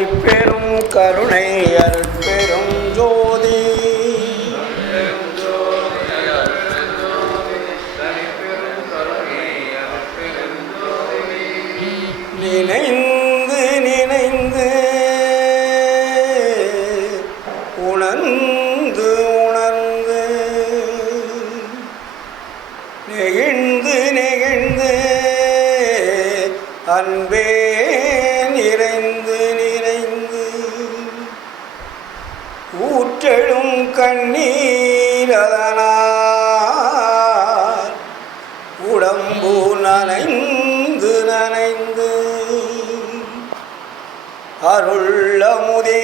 தனிப்பெரும் கருணை அருட்பெரும் ஜோதி நினைந்து நினைந்து உணர்ந்து உணர்ந்து நெகிழ்ந்து நெகிழ்ந்து அன்பே நிறைந்து நிறைந்து ஊற்றெழும் கண்ணீர் அதனால் உடம்பு நனைந்து நனைந்து அருளமுதே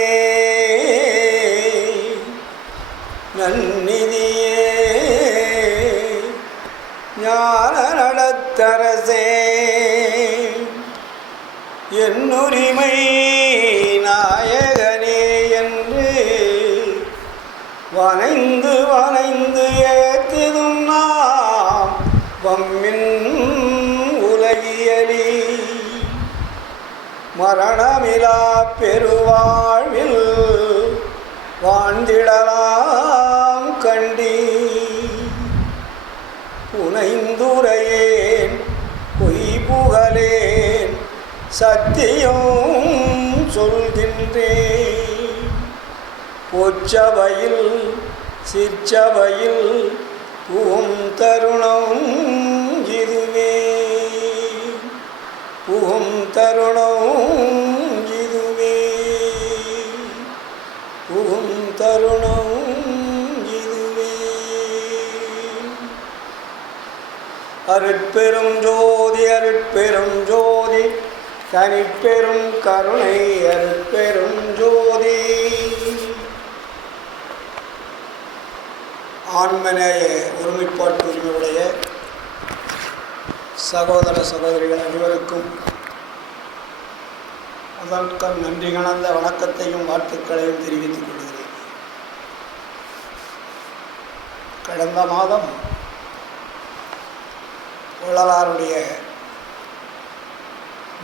நன்னிதியே ஞான நடத்தரசே என்னுரிமை நாயகனே என்று வனைந்து வனைந்து ஏத்திதும் நாம் வம்மின் உலகியலி மரணமிலா பெருவாழ்வில் வாழ்ந்திடலாம் கண்டி புனைந்துரையேன் பொய் புகழேன் சத்தியம் சொல்கின்றேன் பொச்சபையில் சிற்சபையில் புகும் தருணம் இதுவே புகும் தருணம் இதுவே புகும் தருணம் இதுவே அருட்பெரும் ஜோதி அருட்பெரும் ஜோதி தனிப்பெரும் கருணை அருட்பெரும் ஜோதி. ஆன்மநேய ஒருமைப்பாட்டு உரிமையுடைய சகோதர சகோதரிகள் அனைவருக்கும் அதற்கும் நன்றி கலந்த வணக்கத்தையும் வாழ்த்துக்களையும் தெரிவித்துக் கொள்கிறேன். கடந்த மாதம் வள்ளலாருடைய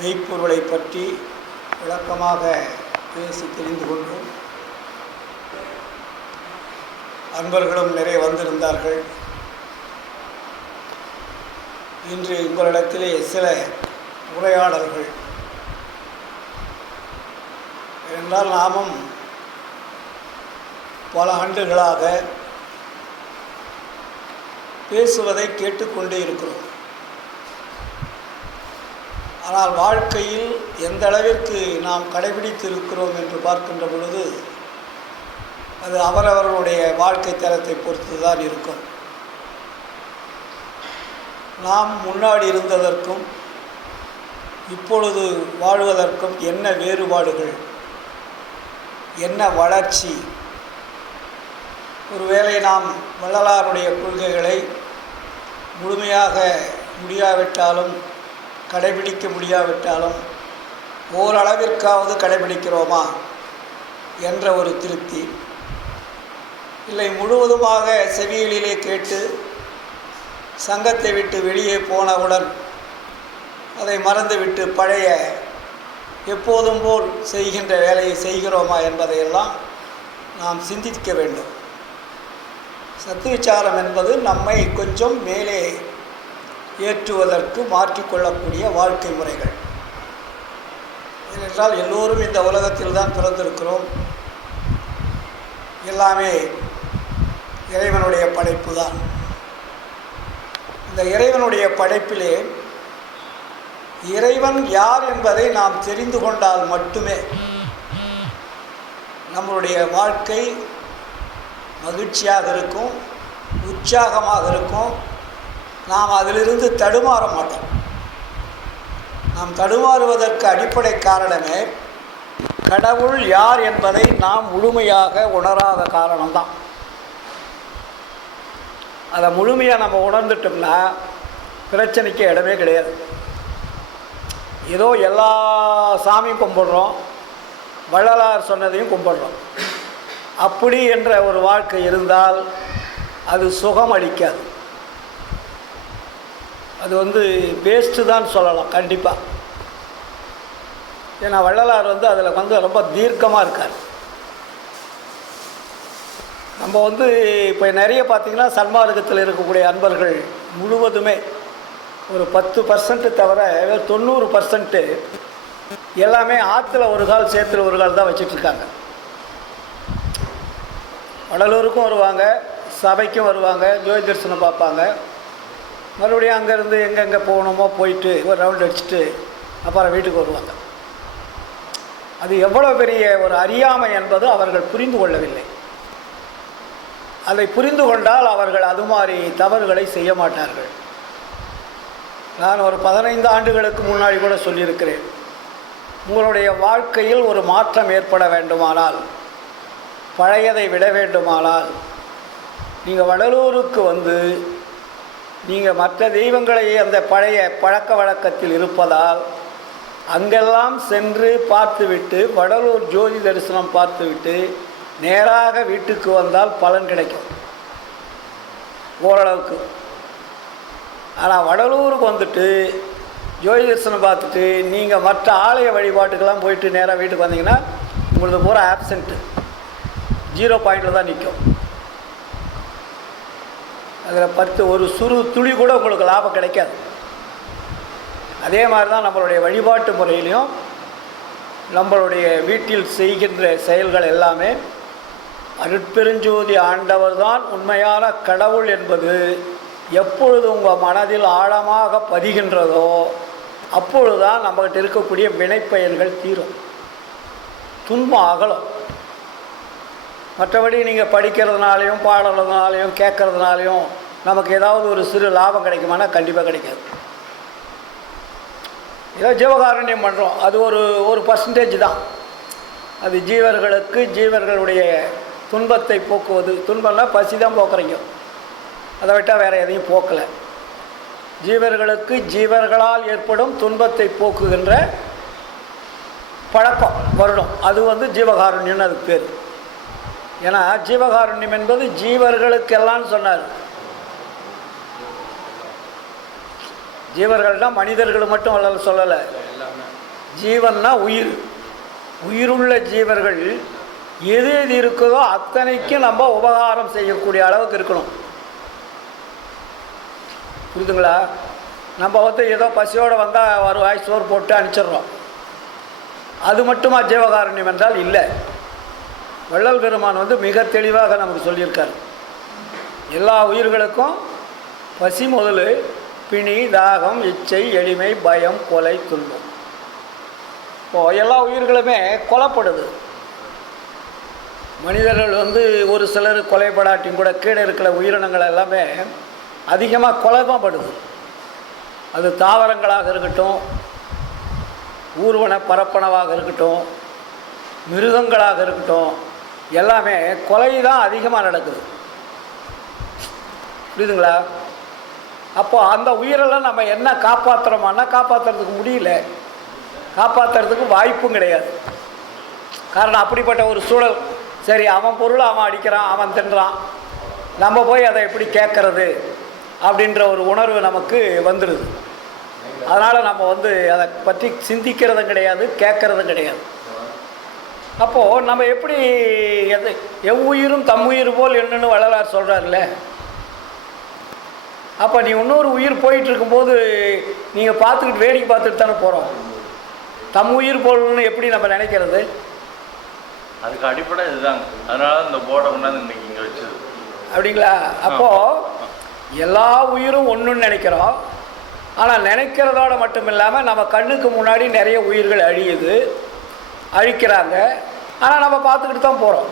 மெய்ப்பொருளை பற்றி விளக்கமாக பேசி தெரிந்து கொண்டோம். அன்பர்களும் நிறைய வந்திருந்தார்கள். இன்று உங்களிடத்திலே சில உரையாடல்கள் என்றால் நாமும் பல ஆண்டுகளாக பேசுவதை கேட்டுக்கொண்டே இருக்கிறோம். ஆனால் வாழ்க்கையில் எந்த அளவிற்கு நாம் கடைபிடித்து இருக்கிறோம் என்று பார்க்கின்ற பொழுது அது அவரவர்களுடைய வாழ்க்கை தரத்தை பொறுத்து தான் இருக்கும். நாம் முன்னாடி இருந்ததற்கும் இப்பொழுது வாழ்வதற்கும் என்ன வேறுபாடுகள், என்ன வளர்ச்சி? ஒருவேளை நாம் வள்ளலாருடைய கொள்கைகளை முழுமையாக முடியாவிட்டாலும் கடைபிடிக்க முடியாவிட்டாலும் ஓரளவிற்காவது கடைபிடிக்கிறோமா என்ற ஒரு திருப்தி, இல்லை முழுவதுமாக செவிகளிலே கேட்டு சங்கத்தை விட்டு வெளியே போனவுடன் அதை மறந்துவிட்டு பழைய எப்போதும் போல் செய்கின்ற வேலையை செய்கிறோமா என்பதையெல்லாம் நாம் சிந்திக்க வேண்டும். சத்துவிச்சாரம் என்பது நம்மை கொஞ்சம் மேலே ஏற்றுவதற்கு மாற்றிக்கொள்ளக்கூடிய வாழ்க்கை முறைகள். ஏனென்றால் எல்லோரும் இந்த உலகத்தில் தான் பிறந்திருக்கிறோம். எல்லாமே இறைவனுடைய படைப்பு தான். இந்த இறைவனுடைய படைப்பிலே இறைவன் யார் என்பதை நாம் தெரிந்து கொண்டால் மட்டுமே நம்மளுடைய வாழ்க்கை மகிழ்ச்சியாக இருக்கும், உற்சாகமாக இருக்கும். நாம் அதிலிருந்து தடுமாற மாட்டோம். நாம் தடுமாறுவதற்கு அடிப்படை காரணமே கடவுள் யார் என்பதை நாம் முழுமையாக உணராத காரணம்தான். அதை முழுமையாக நம்ம உணர்ந்துட்டோம்னா பிரச்சனைக்கு இடமே கிடையாது. ஏதோ எல்லா சாமியும் கும்பிடுறோம், வள்ளலார் சொன்னதையும் கும்பிடுறோம். அப்படி என்ற ஒரு வாழ்க்கை இருந்தால் அது சுகம் அளிக்காது. அது வேஸ்ட்டு தான் சொல்லலாம். கண்டிப்பாக ஏன்னா வள்ளலார் வந்து அதில் வந்து ரொம்ப தீர்க்கமாக இருக்கார். நம்ம வந்து இப்போ நிறைய பார்த்திங்கன்னா சன்மார்க்கத்தில் இருக்கக்கூடிய அன்பர்கள் முழுவதுமே ஒரு 10% தவிர 90% எல்லாமே ஆற்றுல ஒரு கால் சேத்துல ஒரு கால் தான் வச்சிட்ருக்காங்க. வடலூருக்கும் வருவாங்க, சபைக்கும் வருவாங்க, ஜோதி தரிசனம் பார்ப்பாங்க, மறுபடியும் அங்கேருந்து எங்கெங்கே போகணுமோ போயிட்டு ஒரு ரவுண்ட் அடிச்சுட்டு அப்புறம் வீட்டுக்கு வருவாங்க. அது எவ்வளோ பெரிய ஒரு அறியாமை என்பது அவர்கள் புரிந்து கொள்ளவில்லை. அதை புரிந்து கொண்டால் அவர்கள் அது மாதிரி தவறுகளை செய்ய மாட்டார்கள். நான் ஒரு 15 ஆண்டுகளுக்கு முன்னாடி கூட சொல்லியிருக்கிறேன், உங்களுடைய வாழ்க்கையில் ஒரு மாற்றம் ஏற்பட வேண்டுமானால், பழையதை விட வேண்டுமானால், நீங்கள் வடலூருக்கு வந்து நீங்கள் மற்ற தெய்வங்களை அந்த பழைய பழக்க வழக்கத்தில் இருப்பதால் அங்கெல்லாம் சென்று பார்த்துவிட்டு வடலூர் ஜோதி தரிசனம் பார்த்துவிட்டு நேராக வீட்டுக்கு வந்தால் பலன் கிடைக்கும் ஓரளவுக்கு. ஆனால் வடலூருக்கு வந்துட்டு ஜோதி தரிசனம் பார்த்துட்டு நீங்கள் மற்ற ஆலய வழிபாட்டுக்கெல்லாம் போயிட்டு நேராக வீட்டுக்கு வந்தீங்கன்னா உங்களுக்கு பூரா ஆப்சண்ட்டு, 0 பாயிண்டில் தான் நிற்கும். அதில் ஒரு சுறு துளி கூட உங்களுக்கு லாபம் கிடைக்காது. அதே மாதிரி தான் நம்மளுடைய வழிபாட்டு முறையிலையும் நம்மளுடைய வீட்டில் செய்கின்ற செயல்கள் எல்லாமே அருட்பெருஞ்சோதி ஆண்டவர் தான் உண்மையான கடவுள் என்பது எப்பொழுது உங்கள் மனதில் ஆழமாக பதிகின்றதோ அப்பொழுது தான் நம்மகிட்ட இருக்கக்கூடிய வினைப்பயன்கள் தீரும், துன்பம் அகலும். மற்றபடி நீங்கள் படிக்கிறதுனாலையும் பாடுறதுனாலையும் கேட்கறதுனாலையும் நமக்கு ஏதாவது ஒரு சிறு லாபம் கிடைக்குமானா கண்டிப்பாக கிடைக்காது. ஏதோ ஜீவகாருண்யம் பண்ணுறோம், அது ஒரு பர்சன்டேஜ் தான். அது ஜீவர்களுடைய துன்பத்தை போக்குவது. துன்பம்னா பசி தான் போக்குறீங்க, அதை விட்டால் வேறு எதையும் போக்கலை. ஜீவர்களுக்கு ஜீவர்களால் ஏற்படும் துன்பத்தை போக்குகின்ற பழக்கம் வரணும், அது வந்து ஜீவகாருண்யம்னு அதுக்கு பேர். ஏன்னா ஜீவகாருண்யம் என்பது ஜீவர்களுக்கெல்லாம் சொன்னார். ஜீவர்கள்னால் மனிதர்கள் மட்டும் சொல்லலை, ஜீவன்னா உயிர். உயிருள்ள ஜீவர்கள் எது எது இருக்குதோ அத்தனைக்கும் நம்ம உபகாரம் செய்யக்கூடிய அளவுக்கு இருக்கணும். புரியுதுங்களா? நம்ம வந்து ஏதோ பசியோடு வந்தால் ஒரு வாய் சோறு போட்டு அனுப்பிச்சிடுறோம், அது மட்டுமா ஜீவகாருண்யம் என்றால் இல்லை. வள்ளல் பெருமான் வந்து மிக தெளிவாக நமக்கு சொல்லியிருக்கார், எல்லா உயிர்களுக்கும் பசி முதல் பிணி, தாகம், இச்சை, எளிமை, பயம், கொலை, துன்பம். இப்போது எல்லா உயிர்களுமே கொலைப்படுது. மனிதர்கள் வந்து ஒரு சிலர் கொலைப்படாட்டியும் கூட கீழே இருக்கிற உயிரினங்கள் எல்லாமே அதிகமாக கொலைப்படுது. அது தாவரங்களாக இருக்கட்டும், ஊர்வன பரப்பனவாக இருக்கட்டும், மிருகங்களாக இருக்கட்டும், எல்லாமே கொலை தான் அதிகமாக நடக்குது. புரியுதுங்களா? அப்போது அந்த உயிரெல்லாம் நம்ம என்ன காப்பாற்றுறோமான்னா காப்பாற்றுறதுக்கு முடியல, காப்பாற்றுறதுக்கு வாய்ப்பும் கிடையாது. காரணம் அப்படிப்பட்ட ஒரு சூழல். சரி, அவன் பொருளை அவன் அடிக்கிறான், அவன் தின்றான், நம்ம போய் அதை எப்படி கேட்கறது அப்படின்ற ஒரு உணர்வு நமக்கு வந்துடுது. அதனால் நம்ம வந்து அதை பற்றி சிந்திக்கிறதும் கிடையாது, கேட்குறதும் கிடையாது. அப்போது நம்ம எப்படி எவ்வுயிரும் தம்முயிர் போல் என்னன்னு வள்ளலார் சொல்கிறார்ல. அப்போ நீ இன்னொரு உயிர் போயிட்டுருக்கும்போது நீங்கள் பார்த்துக்கிட்டு வேடிக்கை பார்த்துட்டு தானே போகிறோம். தம் உயிர் போல்னு எப்படி நம்ம நினைக்கிறது? அதுக்கு அடிப்படை இதுதாங்க. அதனால இந்த போர்டை கொண்டாந்து இன்னைக்கு இங்கே வச்சது. அப்படிங்களா? அப்போது எல்லா உயிரும் ஒன்றுன்னு நினைக்கிறோம். ஆனால் நினைக்கிறதோட மட்டும் இல்லாமல் நம்ம கண்ணுக்கு முன்னாடி நிறைய உயிர்கள் அழிக்கிறாங்க. ஆனால் நம்ம பார்த்துக்கிட்டு தான் போகிறோம்.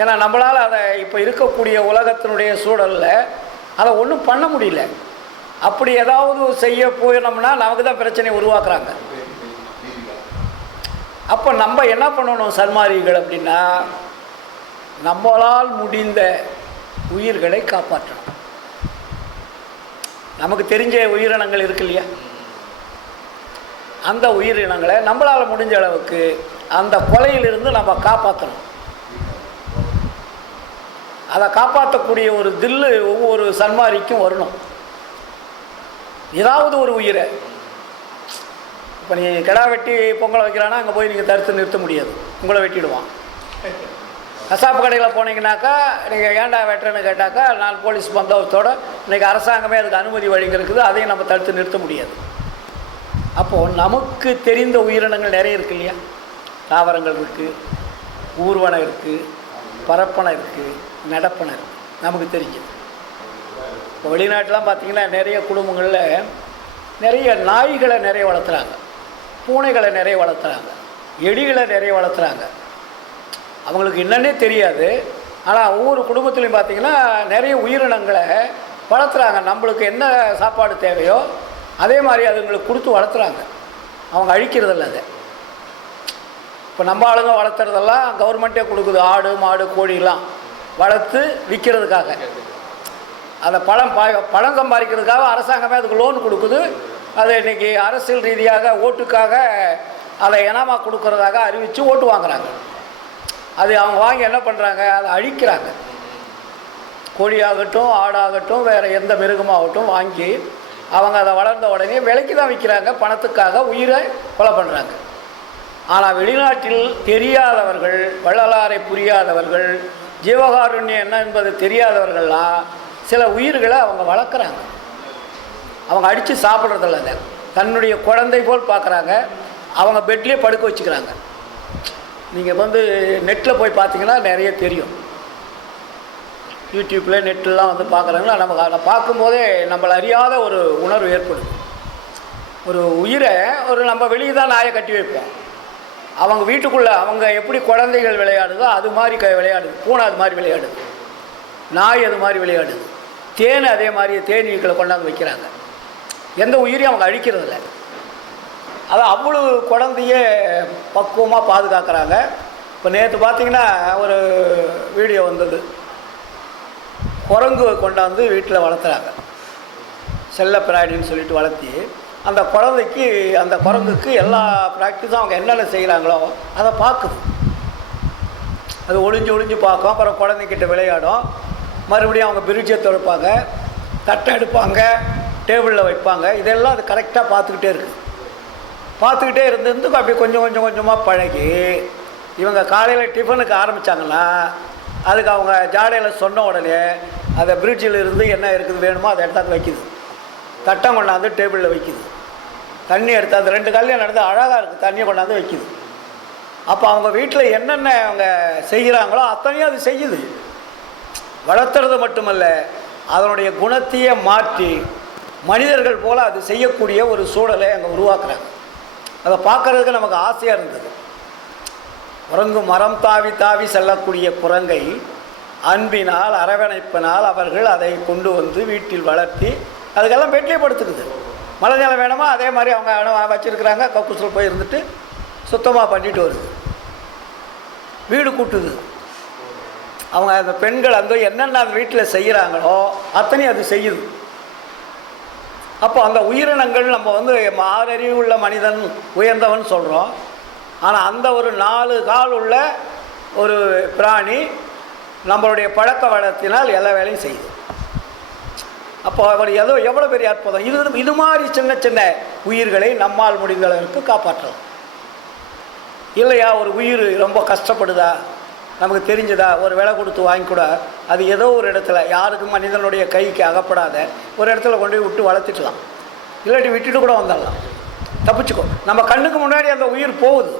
ஏன்னா நம்மளால் அதை இப்போ இருக்கக்கூடிய உலகத்தினுடைய சூழலில் அதை ஒன்றும் பண்ண முடியல. அப்படி ஏதாவது செய்ய போயிடணும்னா நமக்கு தான் பிரச்சனையை உருவாக்குறாங்க. அப்போ நம்ம என்ன பண்ணணும் சன்மார்க்கிகள் அப்படின்னா, நம்மளால் முடிந்த உயிர்களை காப்பாற்றணும். நமக்கு தெரிஞ்ச உயிரினங்கள் இருக்கு இல்லையா, அந்த உயிரினங்களை நம்மளால் முடிஞ்ச அளவுக்கு அந்த கொலையிலிருந்து நம்ம காப்பாற்றணும். அதை காப்பாற்றக்கூடிய ஒரு தில்லு ஒவ்வொரு சன்மாரிக்கும் வரணும். ஏதாவது ஒரு உயிரை இப்போ நீ கிடா வெட்டி பொங்கலை வைக்கிறான்னா அங்கே போய் நீங்கள் தடுத்து நிறுத்த முடியாது, உங்களை வெட்டிடுவான். கசாப்பு கடையில் போனீங்கன்னாக்கா நீங்கள் ஏன்டா வெட்டுறேன்னு கேட்டாக்கா 4 போலீஸ் பந்தோபஸ்தோடு இன்றைக்கி அரசாங்கமே அதுக்கு அனுமதி வழங்கியிருக்குது, அதையும் நம்ம தடுத்து நிறுத்த முடியாது. அப்போது நமக்கு தெரிந்த உயிரினங்கள் நிறைய இருக்குது இல்லையா? தாவரங்கள் இருக்குது, ஊர்வனை இருக்குது, பரப்பனை இருக்குது, நடப்பனை இருக்குது, நமக்கு தெரிஞ்சது. இப்போ வெளிநாட்டெலாம் பார்த்திங்கன்னா நிறைய குடும்பங்களில் நிறைய நாய்களை நிறைய வளர்த்துறாங்க, பூனைகளை நிறைய வளர்த்துறாங்க, எலிகளை நிறைய வளர்த்துறாங்க. அவங்களுக்கு என்னன்னே தெரியாது. ஆனால் ஒவ்வொரு குடும்பத்துலையும் பார்த்திங்கன்னா நிறைய உயிரினங்களை வளர்த்துறாங்க. நம்மளுக்கு என்ன சாப்பாடு தேவையோ அதே மாதிரி அதுங்களுக்கு கொடுத்து வளர்த்துறாங்க. அவங்க அழிக்கிறதில்ல அதை. இப்போ நம்ம ஆளுங்க வளர்த்துறதெல்லாம் கவர்மெண்ட்டே கொடுக்குது. ஆடு மாடு கோழிலாம் வளர்த்து விற்கிறதுக்காக, அதை பணம் சம்பாதிக்கிறதுக்காக அரசாங்கமே அதுக்கு லோன் கொடுக்குது. அது இன்றைக்கி அரசியல் ரீதியாக ஓட்டுக்காக அதை இனமாக கொடுக்கறதாக அறிவித்து ஓட்டு வாங்குறாங்க. அது அவங்க வாங்கி என்ன பண்ணுறாங்க, அதை அழிக்கிறாங்க. கோழியாகட்டும் ஆடாகட்டும் வேறு எந்த மிருகமாகட்டும் வாங்கி அவங்க அதை வளர்ந்த உடனே விலைக்கு தான் விற்கிறாங்க, பணத்துக்காக உயிரை கொலை பண்ணுறாங்க. ஆனால் வெளிநாட்டில் தெரியாதவர்கள், வள்ளலாரை புரியாதவர்கள், ஜீவகாருண்யம் என்ன என்பது தெரியாதவர்கள்லாம் சில உயிர்களை அவங்க வளர்க்குறாங்க. அவங்க அடித்து சாப்பிட்றதில்ல, அதை தன்னுடைய குழந்தை போல் பார்க்குறாங்க. அவங்க பெட்லேயே படுக்க வச்சுக்கிறாங்க. நீங்கள் நெட்டில் போய் பார்த்தீங்கன்னா நிறைய தெரியும். யூடியூப்பில் நெட்லாம் பார்க்குறாங்களா, நமக்கு அதை பார்க்கும்போதே நம்மளை அறியாத ஒரு உணர்வு ஏற்படுது. ஒரு உயிரை நம்ம வெளியே தான் நாயை கட்டி வைப்போம். அவங்க வீட்டுக்குள்ளே அவங்க எப்படி குழந்தைகள் விளையாடுதோ அது மாதிரி விளையாடுது. பூனை அது மாதிரி விளையாடுது, நாய் அது மாதிரி விளையாடுது, தேன் அதே மாதிரி தேனீக்களை கொண்டாந்து வைக்கிறாங்க. எந்த உயிரையும் அவங்க அழிக்கிறதில்ல. அதை அவ்வளோ குழந்தைய பக்குவமாக பாதுகாக்கிறாங்க. இப்போ நேற்று பார்த்திங்கன்னா ஒரு வீடியோ வந்தது, குரங்கு கொண்டாந்து வீட்டில் வளர்த்துறாங்க. செல்ல பிராணின்னு சொல்லிட்டு வளர்த்தி அந்த குரங்குக்கு எல்லா ப்ராக்டிஸும் அவங்க என்னென்ன செய்கிறாங்களோ அதை பார்க்குது. அது ஒளிஞ்சு பார்க்கும். அப்புறம் குழந்தைக்கிட்ட விளையாடும். மறுபடியும் அவங்க பிரிட்ஜை துடைப்பாங்க, தட்டை எடுப்பாங்க, டேபிளில் வைப்பாங்க. இதெல்லாம் அது கரெக்டாக பார்த்துக்கிட்டே இருந்து அப்படி கொஞ்சமாக பழகி இவங்க காலையில் டிஃபனுக்கு ஆரம்பித்தாங்கன்னா அதுக்கு அவங்க ஜாடையில் சொன்ன உடனே அதை பிரிட்ஜில் இருந்து என்ன இருக்குது வேணுமோ அதை எடுத்தாந்து வைக்குது. தட்டம் கொண்டாந்து டேபிளில் வைக்குது. தண்ணி எடுத்து அது 2 காலையும் நடந்து அழகாக இருக்குது, தண்ணியை கொண்டாந்து வைக்குது. அப்போ அவங்க வீட்டில் என்னென்ன அவங்க செய்கிறாங்களோ அத்தனையும் அது செய்யுது. வளர்த்துறது மட்டுமல்ல, அதனுடைய குணத்தையே மாற்றி மனிதர்கள் போல் அது செய்யக்கூடிய ஒரு சூழலை அங்கே உருவாக்குறாங்க. அதை பார்க்குறதுக்கு நமக்கு ஆசையாக இருந்தது. குரங்கு மரம் தாவி செல்லக்கூடிய குரங்கை அன்பினால் அரவணைப்பினால் அவர்கள் அதை கொண்டு வீட்டில் வளர்த்தி அதுக்கெல்லாம் பெட்லேயே படுத்துக்குது. மழை நிலம் வேணுமா அதே மாதிரி அவங்க வச்சுருக்குறாங்க. கக்கூசில் போய் இருந்துட்டு சுத்தமாக பண்ணிட்டு வருது, வீடு கூட்டுது. அவங்க அந்த பெண்கள் என்னென்ன அந்த வீட்டில் செய்கிறாங்களோ அத்தனையும் அது செய்யுது. அப்போ அந்த உயிரினங்கள் நம்ம 6 அறிவு உள்ள மனிதன் உயர்ந்தவன் சொல்கிறோம். ஆனால் அந்த ஒரு 4 கால் உள்ள ஒரு பிராணி நம்மளுடைய பழக்க வழக்கத்தினால் எல்லா வேலையும் செய்யுது. அப்போ அவர் எவ்வளோ பெரிய அற்புதம். இது மாதிரி சின்ன உயிர்களை நம்மால் முடிந்த அளவுக்கு காப்பாற்றலாம் இல்லையா? ஒரு உயிர் ரொம்ப கஷ்டப்படுதா, நமக்கு தெரிஞ்சதா, ஒரு விலை கொடுத்து வாங்கி கூட அது ஏதோ ஒரு இடத்துல யாருக்கும் மனிதனுடைய கைக்கு அகப்படாத ஒரு இடத்துல கொண்டு போய் விட்டு வளர்த்துக்கலாம். இல்லாட்டி விட்டுட்டு கூட வந்துடலாம், தப்பிச்சுக்கோ. நம்ம கண்ணுக்கு முன்னாடி அந்த உயிர் போகுது.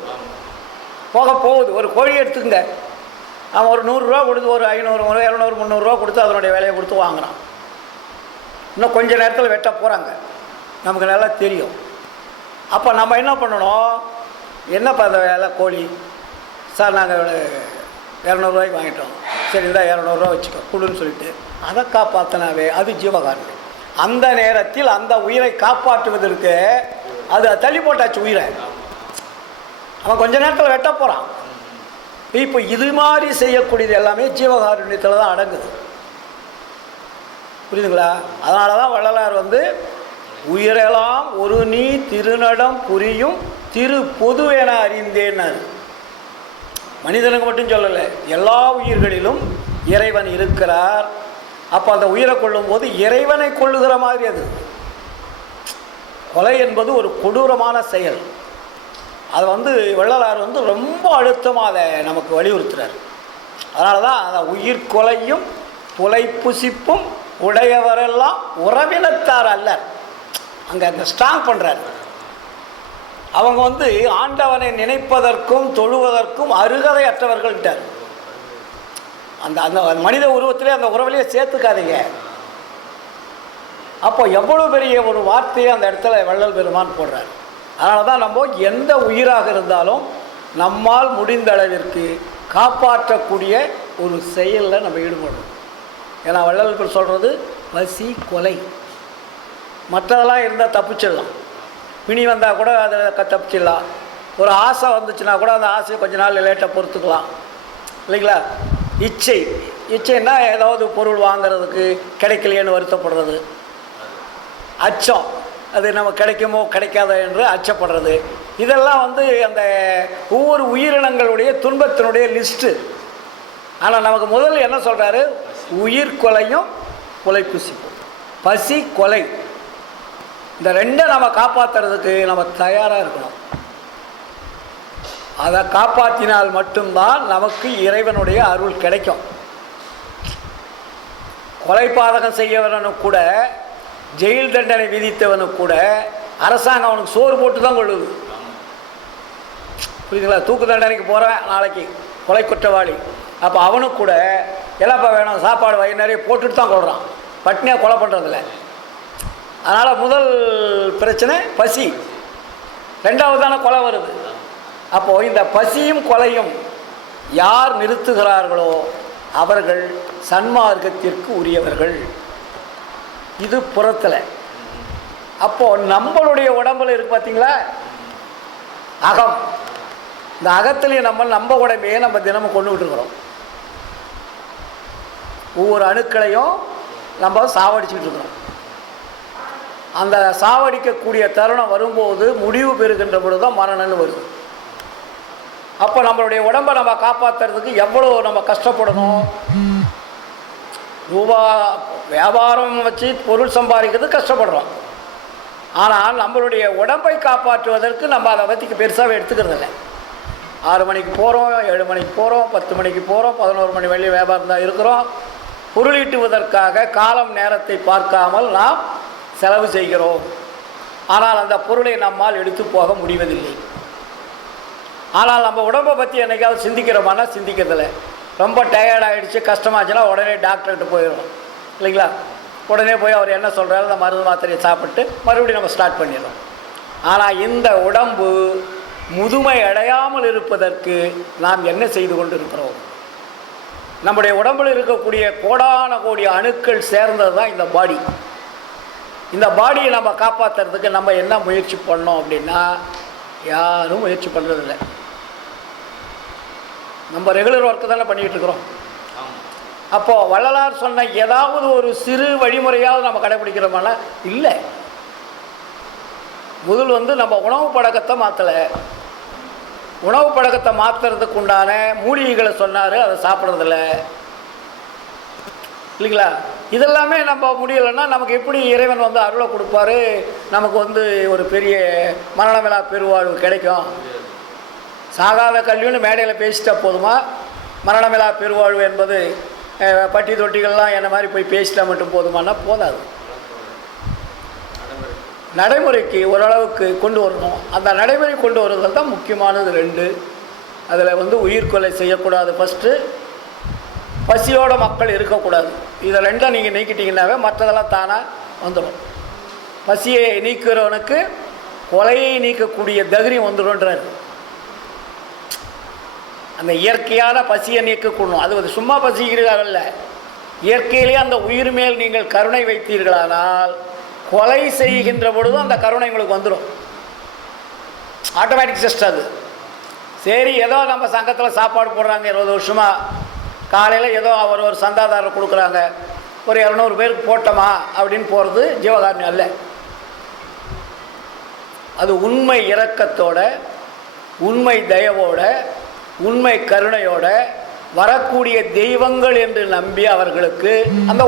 ஒரு கோழி எடுத்துக்கங்க, அவன் ஒரு 100 ரூபா கொடுத்து ஒரு 500 200 300 ரூபா கொடுத்து அதனுடைய விலையை கொடுத்து வாங்குறான். இன்னும் கொஞ்சம் நேரத்தில் வெட்ட போகிறாங்க, நமக்கு நல்லா தெரியும். அப்போ நம்ம என்ன பண்ணணும், என்னப்பா அந்த வேலை கோழி சார் நாங்கள் 200 ரூபாய்க்கு வாங்கிட்டோம், சரி இதான் 200 ரூபா வச்சுக்கோ கொடுன்னு சொல்லிட்டு அதை காப்பாற்றினாவே அது ஜீவகாருண்யம். அந்த நேரத்தில் அந்த உயிரை காப்பாற்றுவதற்கு அது தள்ளி போட்டாச்சு உயிரை. அவன் கொஞ்ச நேரத்தில் வெட்ட போகிறான். இப்போ இது மாதிரி செய்யக்கூடியது எல்லாமே ஜீவகாருண்யத்தில் தான் அடங்குது. புரியுதுங்களா? அதனால தான் வள்ளலார் உயிரெல்லாம் ஒரு நீ திருநடம் புரியும் திரு பொது என அறிந்தேன்னார். மனிதனுக்கு மட்டும் சொல்லலை, எல்லா உயிர்களிலும் இறைவன் இருக்கிறார். அப்போ அந்த உயிரை கொள்ளும்போது இறைவனை கொள்ளுகிற மாதிரி அது. கொலை என்பது ஒரு கொடூரமான செயல். அதை வள்ளலார் ரொம்ப அழுத்தமாக அதை நமக்கு வலியுறுத்துறார். அதனால தான் அதை உயிர் கொலையும் புலைப்புசிப்பும் உடையவரெல்லாம் உறவினத்தார் அல்லர். அங்கே அந்த ஸ்ட்ராங் பண்ணுறார். அவங்க ஆண்டவனை நினைப்பதற்கும் தொழுவதற்கும் அருகதை அற்றவர்கள்ட்டார். அந்த அந்த மனித உருவத்திலே அந்த உறவிலேயே சேர்த்துக்காதீங்க. அப்போ எவ்வளோ பெரிய ஒரு வார்த்தையை அந்த இடத்துல வள்ளல் பெருமான் போடுறார். அதனால தான் நம்ம எந்த உயிராக இருந்தாலும் நம்மால் முடிந்த அளவிற்கு காப்பாற்றக்கூடிய ஒரு செயலில் நம்ம ஈடுபடணும். ஏன்னா வள்ளல் சொல்கிறது பசி கொலை, மற்றதெல்லாம் இருந்தால் தப்பிச்சிடலாம். பிணி வந்தால் கூட அதை தப்பிச்சிடலாம். ஒரு ஆசை வந்துச்சுன்னா கூட அந்த ஆசையை கொஞ்ச நாள் லேட்டாக பொறுத்துக்கலாம் இல்லைங்களா. இச்சைன்னா ஏதாவது பொருள் வாங்கிறதுக்கு கிடைக்கலையேன்னு வருத்தப்படுறது. அச்சம், அது நம்ம கிடைக்குமோ கிடைக்காத என்று அச்சப்படுறது. இதெல்லாம் அந்த ஒவ்வொரு உயிரினங்களுடைய துன்பத்தினுடைய லிஸ்ட்டு. ஆனால் நமக்கு முதல் என்ன சொல்கிறாரு? உயிர் கொலையும் புலைப்புசிப்பும், பசி கொலை, இந்த ரெண்டை நம்ம காப்பாற்றுறதுக்கு நம்ம தயாராக இருக்கணும். அதை காப்பாற்றினால் மட்டும்தான் நமக்கு இறைவனுடைய அருள் கிடைக்கும். கொலைபாதகம் செய்யவனுக்கு கூட, ஜெயில் தண்டனை விதித்தவனுக்கு கூட அரசாங்கம் அவனுக்கு சோறு போட்டு தான் கொள்ளுது. புரியுதுங்களா? தூக்கு தண்டனைக்கு போகிறேன் நாளைக்கு, கொலை குற்றவாளி, அப்போ அவனுக்கு கூட எல்லாப்பா வேணும் சாப்பாடு வயிறு நிறைய போட்டுட்டு தான் கொள்கிறான், பட்னியாக கொலை பண்ணுறதில்ல. அதனால் முதல் பிரச்சனை பசி, ரெண்டாவதான கொலை வருது. அப்போது இந்த பசியும் கொலையும் யார் நிறுத்துகிறார்களோ அவர்கள் சன்மார்க்கத்திற்கு உரியவர்கள். இது புறத்தில். அப்போது நம்மளுடைய உடம்புல இருக்குது பார்த்தீங்களா அகம், இந்த அகத்துலேயும் நம்ம உடம்பையே நம்ம தினமும் கொண்டுகிட்டு இருக்கிறோம். ஒவ்வொரு அணுக்களையும் நம்ம சாவடிச்சுக்கிட்டு இருக்கிறோம். அந்த சாவடிக்கக்கூடிய தருணம் வரும்போது முடிவு பெறுகின்ற பொழுது தான் மரணம்னு வருது. அப்போ நம்மளுடைய உடம்பை நம்ம காப்பாற்றுறதுக்கு எவ்வளோ நம்ம கஷ்டப்படணும். வியாபாரம் வச்சு பொருள் சம்பாதிக்கிறது கஷ்டப்படுறோம். ஆனால் நம்மளுடைய உடம்பை காப்பாற்றுவதற்கு நம்ம அதை பற்றி பெருசாகவே எடுத்துக்கிறது இல்லை. 6 மணிக்கு போகிறோம், 7 மணிக்கு போகிறோம், 10 மணிக்கு போகிறோம், 11 மணி வெளியே வியாபாரம் தான் இருக்கிறோம். பொருளீட்டுவதற்காக காலம் நேரத்தை பார்க்காமல் நாம் செலவு செய்கிறோம். ஆனால் அந்த பொருளை நம்மால் எடுத்து போக முடிவதில்லை. ஆனால் நம்ம உடம்பை பற்றி என்னைக்காவது சிந்திக்கிறோமானா சிந்திக்கிறதில்லை. ரொம்ப டயர்ட் ஆகிடுச்சு, கஷ்டமாச்சுன்னா உடனே டாக்டர்கிட்ட போயிடும் இல்லைங்களா. உடனே போய் அவர் என்ன சொல்கிறாரு அந்த மருந்து மாத்திரையை சாப்பிட்டு மறுபடியும் நம்ம ஸ்டார்ட் பண்ணிடுறோம். ஆனால் இந்த உடம்பு முதுமை அடையாமல் இருப்பதற்கு நாம் என்ன செய்து கொண்டு இருக்கிறோம்? நம்முடைய உடம்பில் இருக்கக்கூடிய கோடான கோடி அணுக்கள் சேர்ந்தது தான் இந்த பாடி. இந்த பாடியை நம்ம காப்பாற்றுறதுக்கு நம்ம என்ன முயற்சி பண்ணோம் அப்படின்னா யாரும் முயற்சி பண்ணுறதில்லை. நம்ம ரெகுலர் ஒர்க்கு தானே பண்ணிக்கிட்டு இருக்கிறோம். அப்போது வள்ளலார் சொன்ன ஏதாவது ஒரு சிறு வழிமுறையாவது நம்ம கடைபிடிக்கிறோமானா இல்லை. முதல் நம்ம உணவு பழக்கத்தை மாற்றலை. உணவு பழக்கத்தை மாற்றுறதுக்கு உண்டான மூலிகைகளை சொன்னார், அதை சாப்பிட்றதில்ல இல்லைங்களா. இதெல்லாமே நம்ம முடியலைன்னா நமக்கு எப்படி இறைவன் அருளை கொடுப்பாரு? நமக்கு ஒரு பெரிய மரணமில்லா பெருவாழ்வு கிடைக்கும். சாகாத கல்வின்னு மேடையில் பேசிட்டா போதுமா? மரணமில்லா பெருவாழ்வு என்பது பட்டி தொட்டிகள்லாம் என்ன மாதிரி போய் பேசிட்டா மட்டும் போதுமானா போதாது. நடைமுறைக்கு ஓரளவுக்கு கொண்டு வரணும். அந்த நடைமுறை கொண்டு வருவதில் தான் முக்கியமானது 2. அதில் உயிர்கொலை செய்யக்கூடாது ஃபஸ்ட்டு, பசியோட மக்கள் இருக்கக்கூடாது. இதை 2 நீங்கள் நீக்கிட்டீங்கன்னாவே மற்றதெல்லாம் தானாக வந்துடும். பசியை நீக்கிறவனுக்கு கொலையை நீக்கக்கூடிய தைரியம் வந்துடும்ன்றார். அந்த இயற்கையான பசியை நீக்கக்கூடணும். அது சும்மா பசிக்கிறாரல்ல, இயற்கையிலே அந்த உயிர் மேல் நீங்கள் கருணை வைத்தீர்களானால் கொலை செய்கின்ற பொழுதும் அந்த கருணை உங்களுக்கு வந்துடும். ஆட்டோமேட்டிக் சிஸ்டம் அது. சரி, ஏதோ நம்ம சங்கத்தில் சாப்பாடு போடுறாங்க 20 வருஷமாக, காலையில் ஏதோ ஒரு சந்தாதாரர் கொடுக்குறாங்க, ஒரு 200 பேருக்கு போட்டோமா அப்படின்னு போகிறது ஜீவகாருண்யம் அல்ல. அது உண்மை இரக்கத்தோட, உண்மை தயவோட, உண்மை கருணையோட வரக்கூடிய தெய்வங்கள் என்று நம்பி அவர்களுக்கு அந்த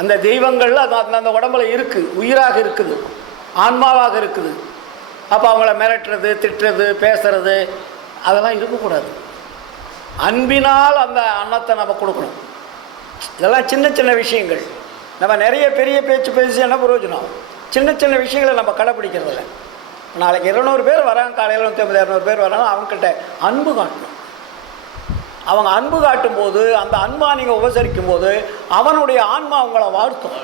அந்த தெய்வங்கள் அந்த உடம்புல இருக்குது, உயிராக இருக்குது, ஆன்மாவாக இருக்குது. அப்போ அவங்கள மிரட்டுறது, திட்டுறது, பேசுறது அதெல்லாம் இருக்கக்கூடாது. அன்பினால் அந்த அன்னத்தை நம்ம கொடுக்கணும். இதெல்லாம் சின்ன சின்ன விஷயங்கள். நம்ம நிறைய பெரிய பேச்சு பேசி என்ன பிரயோஜனம்? சின்ன சின்ன விஷயங்களை நம்ம கடைப்பிடிக்கிறதில்ல. நாளைக்கு 200 பேர் வராங்க, காலையில் 250-200 பேர் வராங்க, அவங்கக்கிட்ட அன்பு காட்டணும். அவங்க அன்பு காட்டும்போது, அந்த அன்பா நீங்கள் உபசரிக்கும் போது அவனுடைய ஆன்மா அவங்கள வாழ்த்தும்.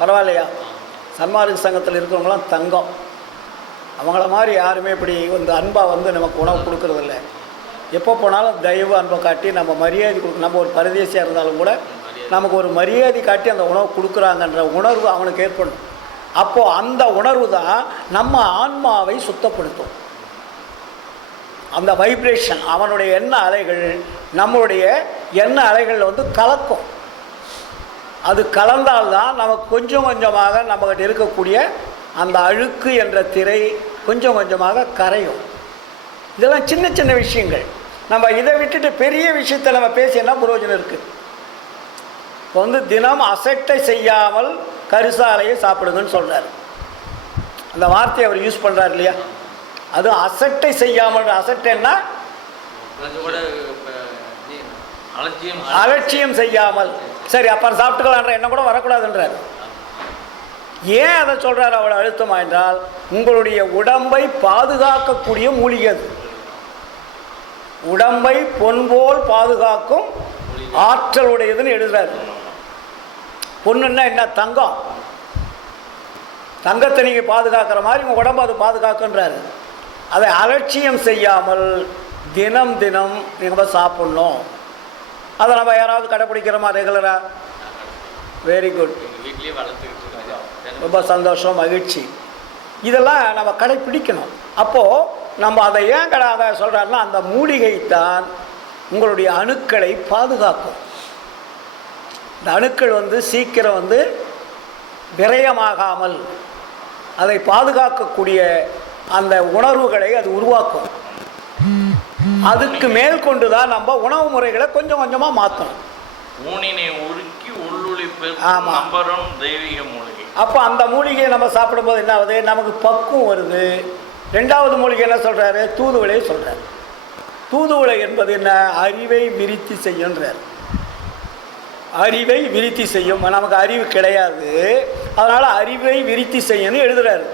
பரவாயில்லையா? சன்மார்க்க சங்கத்தில் இருக்கிறவங்களாம் தங்கம். அவங்கள மாதிரி யாருமே இப்படி வந்து அன்பாக வந்து நமக்கு உணவு கொடுக்கறதில்ல. எப்போ போனாலும் தயவு அன்பை காட்டி நம்ம மரியாதை கொடுக்க. நம்ம ஒரு பரதேசியாக இருந்தாலும் கூட நமக்கு ஒரு மரியாதை காட்டி அந்த உணவு கொடுக்குறாங்கன்ற உணர்வு அவனுக்கு ஏற்படும். அப்போது அந்த உணர்வு தான் நம்ம ஆன்மாவை சுத்தப்படுத்தும். அந்த வைப்ரேஷன், அவனுடைய எண்ண அலைகள் நம்மளுடைய எண்ண அலைகளில் வந்து கலக்கும். அது கலந்தால்தான் நமக்கு கொஞ்சம் கொஞ்சமாக நம்மகிட்ட இருக்கக்கூடிய அந்த அழுக்கு என்ற திரை கொஞ்சம் கொஞ்சமாக கரையும். இதெல்லாம் சின்ன சின்ன விஷயங்கள். நம்ம இதை விட்டுட்டு பெரிய விஷயத்தை நம்ம பேசி என்ன பிரயோஜனம் இருக்குது? இப்போ வந்து தினம் அசட்டை செய்யாமல் கருசாலையை சாப்பிடுங்கன்னு சொல்கிறார். அந்த வார்த்தையை அவர் யூஸ் பண்ணுறார் இல்லையா? அது அசட்டை செய்யாமல். அசட்டைன்னா அலட்சியம் செய்யாமல். சரி, அப்புறம் சாப்பிட்டுக்கலான்ற எண்ணம் கூட வரக்கூடாதுன்றார். ஏன் அதை சொல்கிறார் அவ்வளோ அழுத்தமா என்றால், உங்களுடைய உடம்பை பாதுகாக்கக்கூடிய மூலிகை அது. உடம்பை பொன்போல் பாதுகாக்கும் ஆற்றல் உடையதுன்னு எழுதுறாரு. பொண்ணுன்னா என்ன? தங்கம். தங்கத்தை நீங்கள் பாதுகாக்கிற மாதிரி உங்கள் உடம்பை அது பாதுகாக்குன்றாரு. அதை அலட்சியம் செய்யாமல் தினம் தினம் நீங்கள் சாப்பிட்ணும். அதை நம்ம யாராவது கடைப்பிடிக்கிறோமா ரெகுலராக? வெரி குட், ரொம்ப சந்தோஷம், மகிழ்ச்சி. இதெல்லாம் நம்ம கடைப்பிடிக்கணும். அப்போது நம்ம அதை ஏன் அதை சொல்கிறாருன்னா, அந்த மூலிகை தான் உங்களுடைய அணுக்களை பாதுகாக்கும். இந்த அணுக்கள் வந்து சீக்கிரம் வந்து விரயமாகாமல் அதை பாதுகாக்கக்கூடிய அந்த உணர்வுகளை அது உருவாக்கும். அதுக்கு மேல் கொண்டு தான் நம்ம உணவு முறைகளை கொஞ்சம் கொஞ்சமாக மாற்றணும். அப்போ அந்த மூலிகையை நம்ம சாப்பிடும்போது என்ன ஆகுது? நமக்கு பக்குவம் வருது. ரெண்டாவது மூலிகை என்ன சொல்கிறாரு? தூதுவளை சொல்கிறார். தூதுவளை என்பது என்ன? அறிவை விருத்தி செய்யுன்றார். அறிவை விருத்தி செய்யும். நமக்கு அறிவு கிடையாது, அதனால் அறிவை விருத்தி செய்யணும்னு எழுதுறாரு.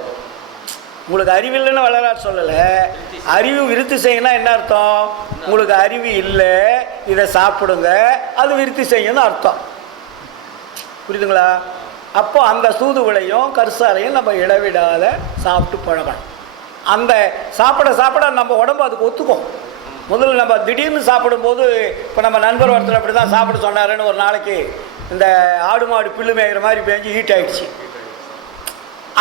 உங்களுக்கு அறிவில்லைன்னு வளரார் சொல்லலை. அறிவு விருத்தி செய்யணும்னா என்ன அர்த்தம்? உங்களுக்கு அறிவு இல்லை, இதை சாப்பிடுங்க, அது விருத்தி செய்யணும்னு அர்த்தம். புரியுதுங்களா? அப்போ அந்த தூதுவளையும் கருசாலையும் நம்ம இடைவிடாத சாப்பிட்டு பழகணும். அந்த சாப்பிட சாப்பிட நம்ம உடம்பு அதுக்கு ஒத்துக்கும். முதல்ல நம்ம திடீர்னு சாப்பிடும்போது, இப்போ நம்ம நண்பர் ஒருத்தர் அப்படி தான் சாப்பிட சொன்னாருன்னு ஒரு நாளைக்கு இந்த ஆடு மாடு பில்லு மேய்கிற மாதிரி பேஞ்சு ஹீட் ஆகிடுச்சு.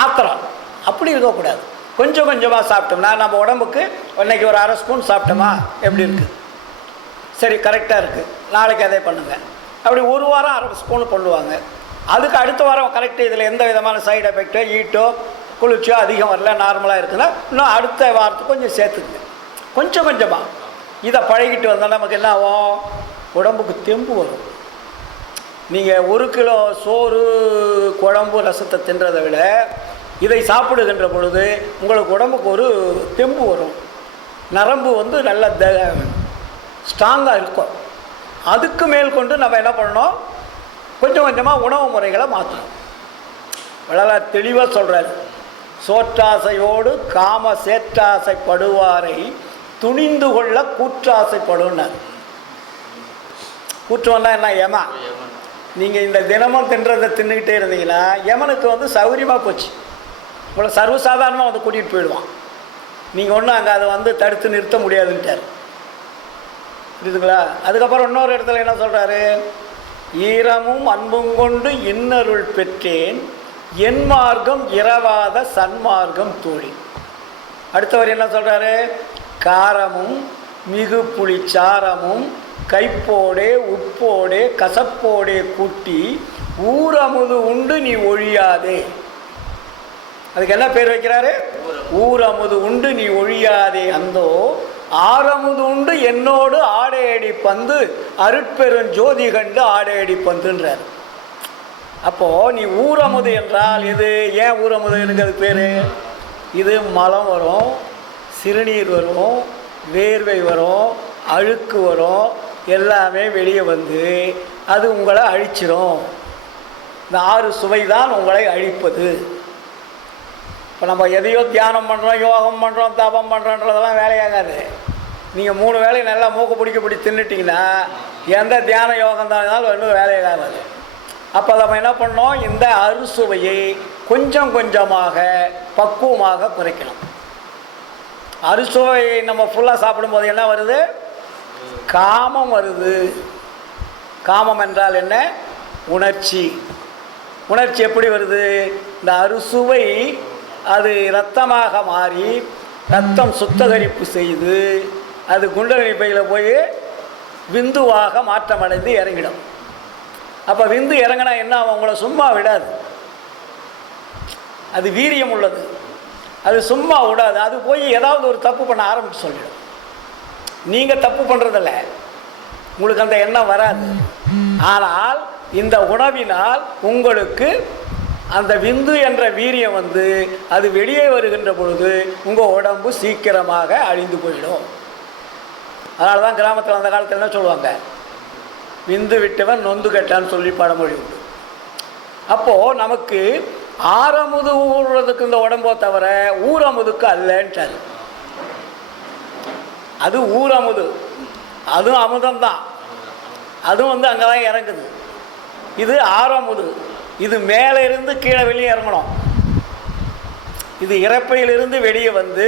ஆத்திரம். அப்படி இருக்கக்கூடாது. கொஞ்சம் கொஞ்சமாக சாப்பிட்டோம்னா நம்ம உடம்புக்கு இன்றைக்கி ஒரு அரை ஸ்பூன் சாப்பிட்டோமா எப்படி இருக்குது? சரி, கரெக்டாக இருக்குது, நாளைக்கு அதே பண்ணுங்கள். அப்படி ஒரு வாரம் அரை ஸ்பூன் பண்ணுவாங்க. அதுக்கு அடுத்த வாரம் கரெக்டு, இதில் எந்த விதமான சைடு எஃபெக்டோ ஹீட்டோ குளிர்ச்சியோ அதிகம் வரல, நார்மலாக இருக்குன்னா இன்னும் அடுத்த வாரத்துக்கு கொஞ்சம் சேர்த்துக்குங்க. கொஞ்சம் கொஞ்சமாக இதை பழகிட்டு வந்தால் நமக்கு என்ன ஆகும்? உடம்புக்கு தெம்பு வரும். நீங்கள் 1 கிலோ சோறு குழம்பு ரசத்தை தின்றதை விட இதை சாப்பிடுகின்ற பொழுது உங்களுக்கு உடம்புக்கு ஒரு தெம்பு வரும். நரம்பு வந்து நல்ல ஸ்ட்ராங்காக இருக்கும். அதுக்கு மேல் கொண்டு நம்ம என்ன பண்ணணும்? கொஞ்சம் கொஞ்சமாக உணவு முறைகளை மாற்றணும். வள்ளலார் தெளிவாக சொல்கிறார். சோற்றாசையோடு காம சேற்றாசைப்படுவாரை துணிந்து கொள்ள கூற்றாசைப்படுனார். கூற்றுவன்னா என்ன? யமா. நீங்கள் இந்த தினமும் தின்றதை தின்னுக்கிட்டே இருந்தீங்கன்னா யமனுக்கு வந்து சௌகரியமாக போச்சு. உங்களை சர்வசாதாரணமாக வந்து கூட்டிகிட்டு போயிடுவான். நீங்கள் ஒன்றும் அங்கே அதை வந்து தடுத்து நிறுத்த முடியாதுன்ட்டார். புரியுதுங்களா? அதுக்கப்புறம் இன்னொரு இடத்துல என்ன சொல்கிறாரு? ஈரமும் அன்பும் கொண்டு இன்னருள் பெற்றேன், என் மார்க்கம் இரவாத சன்மார்க்கம் தோழி. அடுத்தவர் என்ன சொல்கிறாரு? காரமும் மிகு புளிச்சாரமும் கைப்போடே உப்போடே கசப்போடே கூட்டி ஊரமுது உண்டு நீ ஒழியாதே. அதுக்கு என்ன பேர் வைக்கிறாரு? ஊரமுது உண்டு நீ ஒழியாதே அந்தோ ஆரமுது உண்டு என்னோடு ஆடையடி பந்து அருட்பெரும் ஜோதி கண்டு ஆடையடி பந்துன்றார். அப்போது நீ ஊரமுது என்றால் இது ஏன் ஊரமுதுங்கிறது பேர்? இது மலம் வரும், சிறுநீர் வரும், வேர்வை வரும், அழுக்கு வரும், எல்லாமே வெளியே வந்து அது உங்களை அழிச்சிடும். இந்த 6 சுவை தான் உங்களை அழிப்பது. இப்போ நம்ம எதையோ தியானம் பண்ணுறோம், யோகம் பண்ணுறோம், தபம் பண்ணுறோன்றதெல்லாம் வேலையாகாது. நீங்கள் 3 வேலையை நல்லா மூக்கு பிடி தின்னுட்டிங்கன்னா எந்த தியான யோகம் தான் இருந்தாலும் இன்னும் வேலையாகாது. அப்போ நம்ம என்ன பண்ணோம்? இந்த அறுசுவையை கொஞ்சம் கொஞ்சமாக பக்குவமாக குறைக்கணும். அறுசுவை நம்ம ஃபுல்லாக சாப்பிடும்போது என்ன வருது? காமம் வருது. காமம் என்றால் என்ன? உணர்ச்சி. உணர்ச்சி எப்படி வருது? இந்த அறுசுவை அது இரத்தமாக மாறி ரத்தம் சுத்தகரிப்பு செய்து அது குண்டலினி பையில் போய் விந்துவாக மாற்றமடைந்து இறங்கிடும். அப்போ விந்து இறங்கினா என்ன ஆகும்? உங்களை சும்மா விடாது. அது வீரியம் உள்ளது, அது சும்மா விடாது. அது போய் ஏதாவது ஒரு தப்பு பண்ண ஆரம்பிச்சு சொல்லிடும். நீங்கள் தப்பு பண்ணுறதில்ல, உங்களுக்கு அந்த எண்ணம் வராது. ஆனால் இந்த உணவினால் உங்களுக்கு அந்த விந்து என்ற வீரியம் வந்து அது வெளியே வருகின்ற பொழுது உங்கள் உடம்பு சீக்கிரமாக அழிந்து போயிடும். அதனால தான் கிராமத்தில் அந்த காலத்தில் என்ன சொல்லுவாங்க? விந்து விட்டவன் நொந்து கட்டான்னு சொல்லி பழமொழி உண்டு. அப்போது நமக்கு ஆரமுது ஊறுறதுக்கு இந்த உடம்போ தவிர ஊரமுதுக்கு அல்லன்றார். அது ஊரமுது, அதுவும் அமுதம்தான், அதுவும் வந்து அங்கே தான் இறங்குது. இது ஆரமுது, இது மேலே இருந்து கீழே வெளியே இறங்கணும். இது இறப்பையிலிருந்து வெளியே வந்து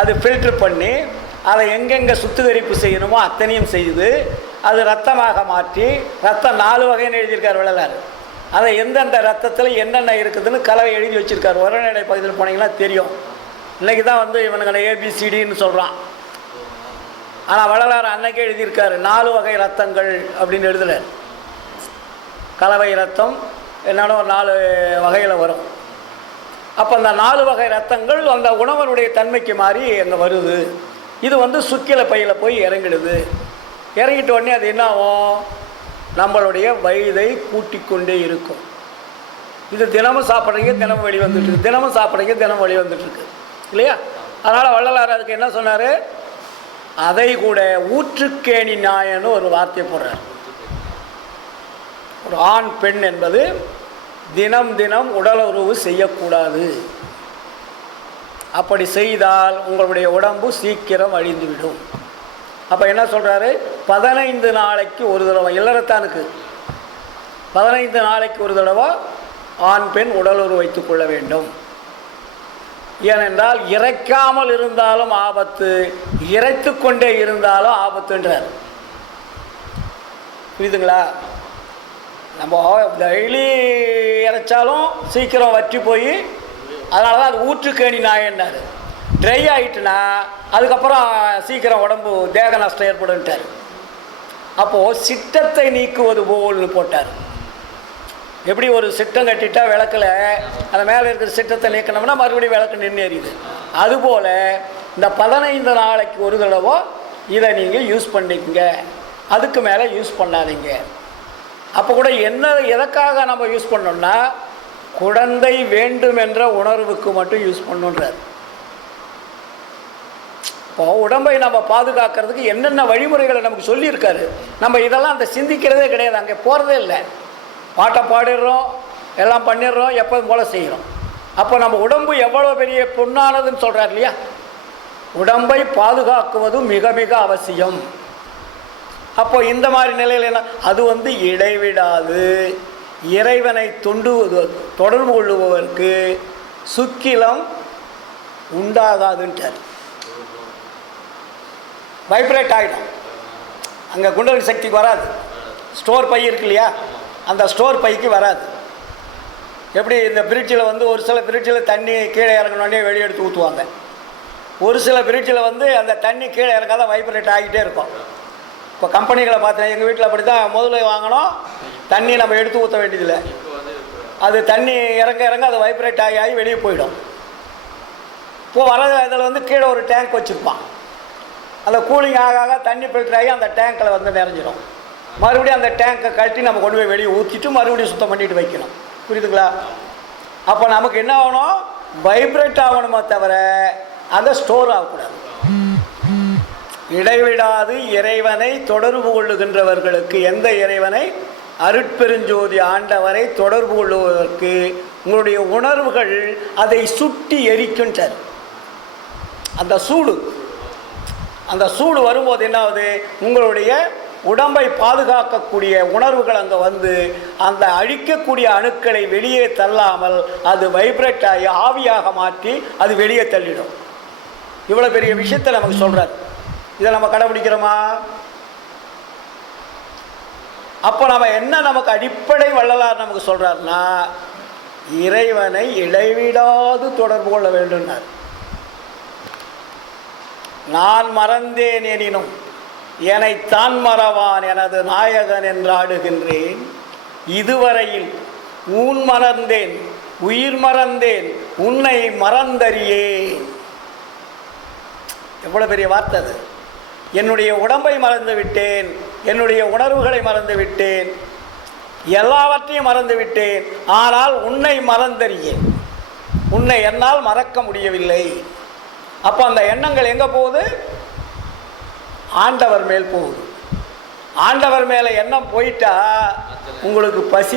அது ஃபில்ட்ரு பண்ணி அதை எங்கெங்கே சுத்திகரிப்பு செய்யணுமோ அத்தனையும் செய்து அது ரத்தமாக மாற்றி, ரத்தம் 4 வகைன்னு எழுதியிருக்கார் வள்ளலார். அதை எந்தெந்த ரத்தத்தில் என்னென்ன இருக்குதுன்னு கலவை எழுதி வச்சுருக்கார். உரநடை பகுதியில் போனீங்கன்னா தெரியும். இன்றைக்கி தான் வந்து இவனுங்களை ABCDன்னு சொல்கிறான். ஆனால் வள்ளலார் அன்னைக்கே எழுதியிருக்காரு 4 வகை ரத்தங்கள் அப்படின்னு எழுதலை. கலவை ரத்தம் என்னென்ன ஒரு 4 வகையில் வரும். அப்போ அந்த 4 வகை ரத்தங்கள் அந்த உணவனுடைய தன்மைக்கு மாறி அங்கே வருது. இது வந்து சுக்கில பையில் போய் இறங்கிடுது. இறங்கிட்ட உடனே அது என்ன ஆகும்? நம்மளுடைய வயதை கூட்டிக் கொண்டே இருக்கும். இது தினமும் சாப்பிட்றீங்க, தினமும் வெளியே வந்துட்டுருக்கு, தினமும் சாப்பிட்றீங்க, தினமும் வெளியே வந்துட்டுருக்கு இல்லையா? அதனால் வள்ளலார் அதுக்கு என்ன சொன்னார்? அதை கூட ஊற்றுக்கேணி நாயன்னு ஒரு வார்த்தை போடுறார். ஒரு ஆண் பெண் என்பது தினம் தினம் உடலுறவு செய்யக்கூடாது. அப்படி செய்தால் உங்களுடைய உடம்பு சீக்கிரம் அழிந்துவிடும். அப்போ என்ன சொல்கிறாரு? 15 நாளைக்கு ஒரு தடவை, இல்லறத்தானுக்கு 15 நாளைக்கு ஒரு தடவை ஆண் பெண் உடலுறவு வைத்து கொள்ள வேண்டும். ஏனென்றால் இறைக்காமல் இருந்தாலும் ஆபத்து, இறைத்து கொண்டே இருந்தாலும் ஆபத்துன்றார். புரியுதுங்களா? நம்ம டெய்லி இறைச்சாலும் சீக்கிரம் வற்றி போய், அதனால தான் அது ஊற்றுக்கேணி நாயன்னார். ட்ரை ஆகிட்டுனா அதுக்கப்புறம் சீக்கிரம் உடம்பு தேக நஷ்டம் ஏற்படுன்ட்டார். அப்போது சிட்டத்தை நீக்குவது போல்னு போட்டார். எப்படி ஒரு சிட்டம் கட்டிட்டா விளக்கில் அந்த மேலே இருக்கிற சிட்டத்தை நீக்கணும்னா மறுபடியும் விளக்கு நின்று எரியுது. அதுபோல் இந்த 15 நாளைக்கு ஒரு தடவை இதை நீங்கள் யூஸ் பண்ணிக்கங்க, அதுக்கு மேலே யூஸ் பண்ணாதீங்க. அப்போ கூட என்ன எதற்காக நம்ம யூஸ் பண்ணோம்னா குழந்தை வேண்டும் என்ற உணர்வுக்கு மட்டும் யூஸ் பண்ணுன்றார். இப்போ உடம்பை நம்ம பாதுகாக்கிறதுக்கு என்னென்ன வழிமுறைகளை நமக்கு சொல்லியிருக்காரு. நம்ம இதெல்லாம் அந்த சிந்திக்கிறதே கிடையாது, அங்கே போகிறதே இல்லை. பாட்டை பாடிடுறோம், எல்லாம் பண்ணிடுறோம், எப்போதும் போல் செய்கிறோம். அப்போ நம்ம உடம்பு எவ்வளோ பெரிய பொண்ணானதுன்னு சொல்கிறார் இல்லையா? உடம்பை பாதுகாக்குவது மிக மிக அவசியம். அப்போ இந்த மாதிரி நிலையில் என்ன, அது வந்து இடைவிடாது இறைவனை தொடர்பு கொள்ளுபவருக்கு சுக்கிலம் உண்டாகாதுன்ட்டார். வைப்ரேட் ஆகிடும், அங்கே குண்டலினி சக்திக்கு வராது. ஸ்டோர் பை இருக்கு இல்லையா, அந்த ஸ்டோர் பைக்கு வராது. எப்படி இந்த பிரிட்ஜில் வந்து ஒரு சில பிரிட்ஜில் தண்ணி கீழே இறங்கினோடனே வெளியே எடுத்து ஊற்றுவாங்க. ஒரு சில பிரிட்ஜில் வந்து அந்த தண்ணி கீழே இறங்காத வைப்ரேட் ஆகிட்டே இருக்கும். இப்போ கம்பெனிகளை பார்த்தேன், எங்கள் வீட்டில் அப்படி தான். முதல்ல வாங்கினோம், தண்ணி நம்ம எடுத்து ஊற்ற வேண்டியதில்லை, அது தண்ணி இறங்க இறங்க அது வைப்ரேட் ஆகி ஆகி வெளியே போயிடும். இப்போது வர இதில் வந்து கீழே ஒரு டேங்க் வச்சுருப்பான், அந்த கூலிங் ஆக ஆக தண்ணி ஃபில்டர் ஆகி அந்த டேங்க்கில் வந்து நிறைஞ்சிடும். மறுபடியும் அந்த டேங்கை கழட்டி நம்ம கொண்டு போய் வெளியே ஊற்றிட்டு மறுபடியும் சுத்தம் பண்ணிட்டு வைக்கணும். புரியுதுங்களா? அப்போ நமக்கு என்ன ஆகணும்? வைப்ரேட் ஆகணுமே தவிர அதை ஸ்டோர் ஆகக்கூடாது. இடைவிடாது இறைவனை தொடர்பு கொள்ளுகின்றவர்களுக்கு, எந்த இறைவனை? அருட்பெருஞ்சோதி ஆண்டவரை தொடர்பு கொள்ளுவதற்கு உங்களுடைய உணர்வுகள் அதை சுட்டி எரிக்கின்றார். அந்த சூடு வரும்போது என்ன ஆகுது? உங்களுடைய உடம்பை பாதுகாக்கக்கூடிய உணர்வுகள் அங்கே வந்து அந்த அழிக்கக்கூடிய அணுக்களை வெளியே தள்ளாமல் அது வைப்ரேட் ஆகி ஆவியாக மாற்றி அது வெளியே தள்ளிடும். இவ்வளோ பெரிய விஷயத்தை நமக்கு சொல்கிறார். இதை நம்ம கடைபிடிக்கிறோமா? அப்போ நம்ம என்ன நமக்கு அடிப்படை வள்ளலார் நமக்கு சொல்கிறார்னா, இறைவனை இடைவிடாது தொடர்பு கொள்ள வேண்டும்னார். நான் மறந்தேன் எனினும் என்னை தான் மறவான் எனது நாயகன் என்றாடுகின்றேன். இதுவரையில் ஊன் மறந்தேன், உயிர் மறந்தேன், உன்னை மறந்தறியேன். எவ்வளோ பெரிய வார்த்தை அது! என்னுடைய உடம்பை மறந்து விட்டேன், என்னுடைய உணர்வுகளை மறந்து விட்டேன், எல்லாவற்றையும் மறந்து விட்டேன், ஆனால் உன்னை மறந்தறியேன். உன்னை என்னால் மறக்க முடியவில்லை. அப்போ அந்த எண்ணங்கள் எங்கே போகுது? ஆண்டவர் மேல் போகுது. ஆண்டவர் மேலே எண்ணம் போயிட்டா உங்களுக்கு பசி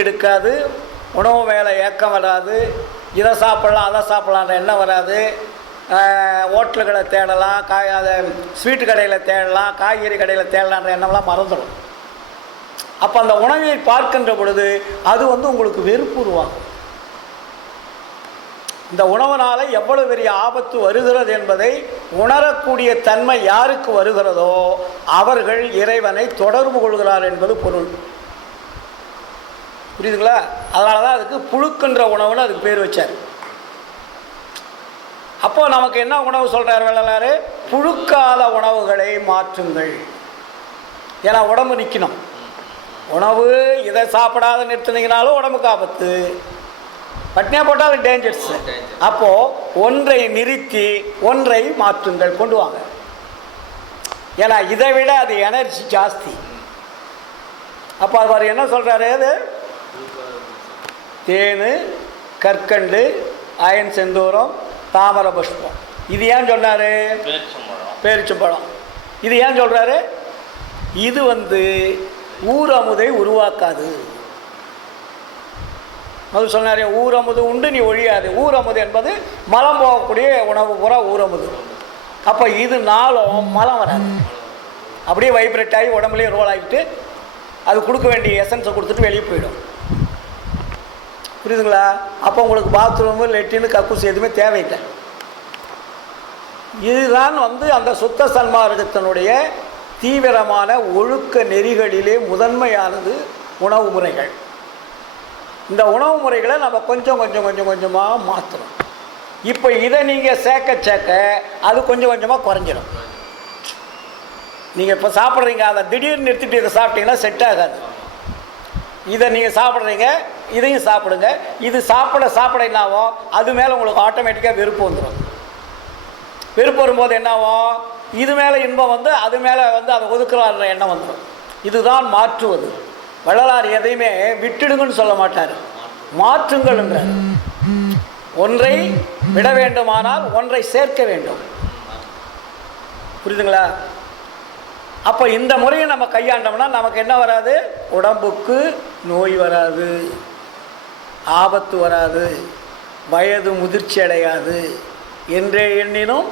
எடுக்காது, உணவு மேலே ஏக்கம் வராது, இதை சாப்பிட்லாம் அதை சாப்பிட்லான்ற எண்ணம் வராது. ஹோட்டல்களை தேடலாம், அதை ஸ்வீட்டு கடையில் தேடலாம், காய்கறி கடையில் தேடலான்ற எண்ணம்லாம் மறந்துடும். அப்போ அந்த உணவை பார்க்கின்ற பொழுது அது உங்களுக்கு வெறுப்பு உருவாகும். இந்த உணவனால் எவ்வளவு பெரிய ஆபத்து வருகிறது என்பதை உணரக்கூடிய தன்மை யாருக்கு வருகிறதோ அவர்கள் இறைவனை தொடர்பு கொள்கிறார் என்பது பொருள். புரியுதுங்களா? அதனால தான் அதுக்கு புழுக்கின்ற உணவுன்னு அதுக்கு பேர் வச்சார். அப்போ நமக்கு என்ன உணவு சொல்கிறார் வள்ளலார்? புழுக்காத உணவுகளை மாற்றுங்கள். ஏன்னா உடம்பு நிற்கணும். உணவு இதை சாப்பிடாத நிறுத்தினீங்கனாலும் உடம்புக்கு ஆபத்து, பட்னியாக போட்டாலும் டேஞ்சர்ஸ். அப்போது ஒன்றை நிறுத்தி ஒன்றை மாற்றுங்கள், கொண்டு வாங்க. ஏன்னா இதை விட அது எனர்ஜி ஜாஸ்தி. அப்போ அவர் என்ன சொல்கிறாரு? அது தேன், கற்கண்டு, அயன் செந்தூரம், தாமர புஷ்பம். இது ஏன் சொன்னார்? பேரிச்சம்பழம். இது ஏன் சொல்கிறாரு? இது ஊரமுதை உருவாக்காது. அது சொன்னார், ஊரமுது உண்டு நீ ஒழியாது. ஊரமுது என்பது மலம் போகக்கூடிய உணவு பூரா ஊரமுது. அப்போ இது நாளும் மலம் வராது, அப்படியே வைப்ரேட் ஆகி உடம்புலேயே ரோல் ஆகிட்டு அது கொடுக்க வேண்டிய எசன்ஸை கொடுத்துட்டு வெளியே போயிடும். புரியுதுங்களா? அப்போ உங்களுக்கு பாத்ரூமு, லெட்டின்னு, கக்கூஸ் எதுவுமே தேவையில்லை. இதுதான் அந்த சுத்த சன்மார்க்கத்தினுடைய தீவிரமான ஒழுக்க நெறிகளிலே முதன்மையானது உணவு முறைகள். இந்த உணவு முறைகளை நம்ம கொஞ்சம் கொஞ்சம் கொஞ்சம் கொஞ்சமாக மாற்றணும். இப்போ இதை நீங்கள் சேர்க்க அது கொஞ்சம் கொஞ்சமாக குறைஞ்சிடும். நீங்கள் இப்போ சாப்பிட்றீங்க, அதை திடீர்னு நிறுத்திட்டு இதை சாப்பிட்டீங்கன்னா செட் ஆகாது. இதை நீங்கள் சாப்பிட்றீங்க, இதையும் சாப்பிடுங்க. இது சாப்பிட என்னாகும்? அது மேலே உங்களுக்கு ஆட்டோமேட்டிக்காக வெறுப்பு வந்துடும். வெறுப்பு வரும்போது என்னாகும்? இது மேலே இன்பம் அது மேலே அதை ஒதுக்குறான்ற எண்ணம் வந்துடும். இதுதான் மாற்றுவது. வள்ளலார் எதையுமே விட்டுடுங்கன்னு சொல்ல மாட்டார், மாற்றுங்கள்ன்றார். ஒன்றை விட வேண்டுமானால் ஒன்றை சேர்க்க வேண்டும். புரியுதுங்களா? அப்போ இந்த முறையை நம்ம கையாண்டோம்னா நமக்கு என்ன வராது? உடம்புக்கு நோய் வராது, ஆபத்து வராது, வயது முதிர்ச்சி அடையாது. என்றே எண்ணினும்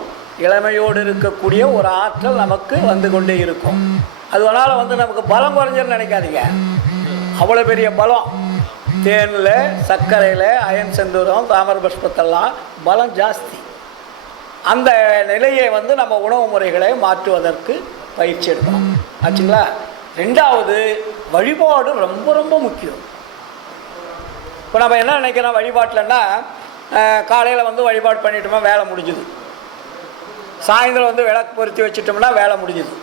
இளமையோடு இருக்கக்கூடிய ஒரு ஆற்றல் நமக்கு வந்து கொண்டே இருக்கும். அதனால் நமக்கு பலம் குறைஞ்சுன்னு நினைக்காதீங்க. அவ்வளோ பெரிய பலம் தேனில், சர்க்கரையில், அயன் செந்தூரம், தாமர புஷ்பத்தெல்லாம் பலம் ஜாஸ்தி. அந்த நிலையை நம்ம உணவு முறைகளை மாற்றுவதற்கு பயிற்சி எடுக்கணும். ஆச்சுங்களா? ரெண்டாவது, வழிபாடு ரொம்ப ரொம்ப முக்கியம். இப்போ நம்ம என்ன நினைக்கிறோம் வழிபாட்டில்னா, காலையில் வழிபாடு பண்ணிட்டோம்னா வேலை முடிஞ்சுது, சாயந்தரம் விளக்கு பொருத்தி வச்சுட்டோம்னா வேலை முடிஞ்சுது,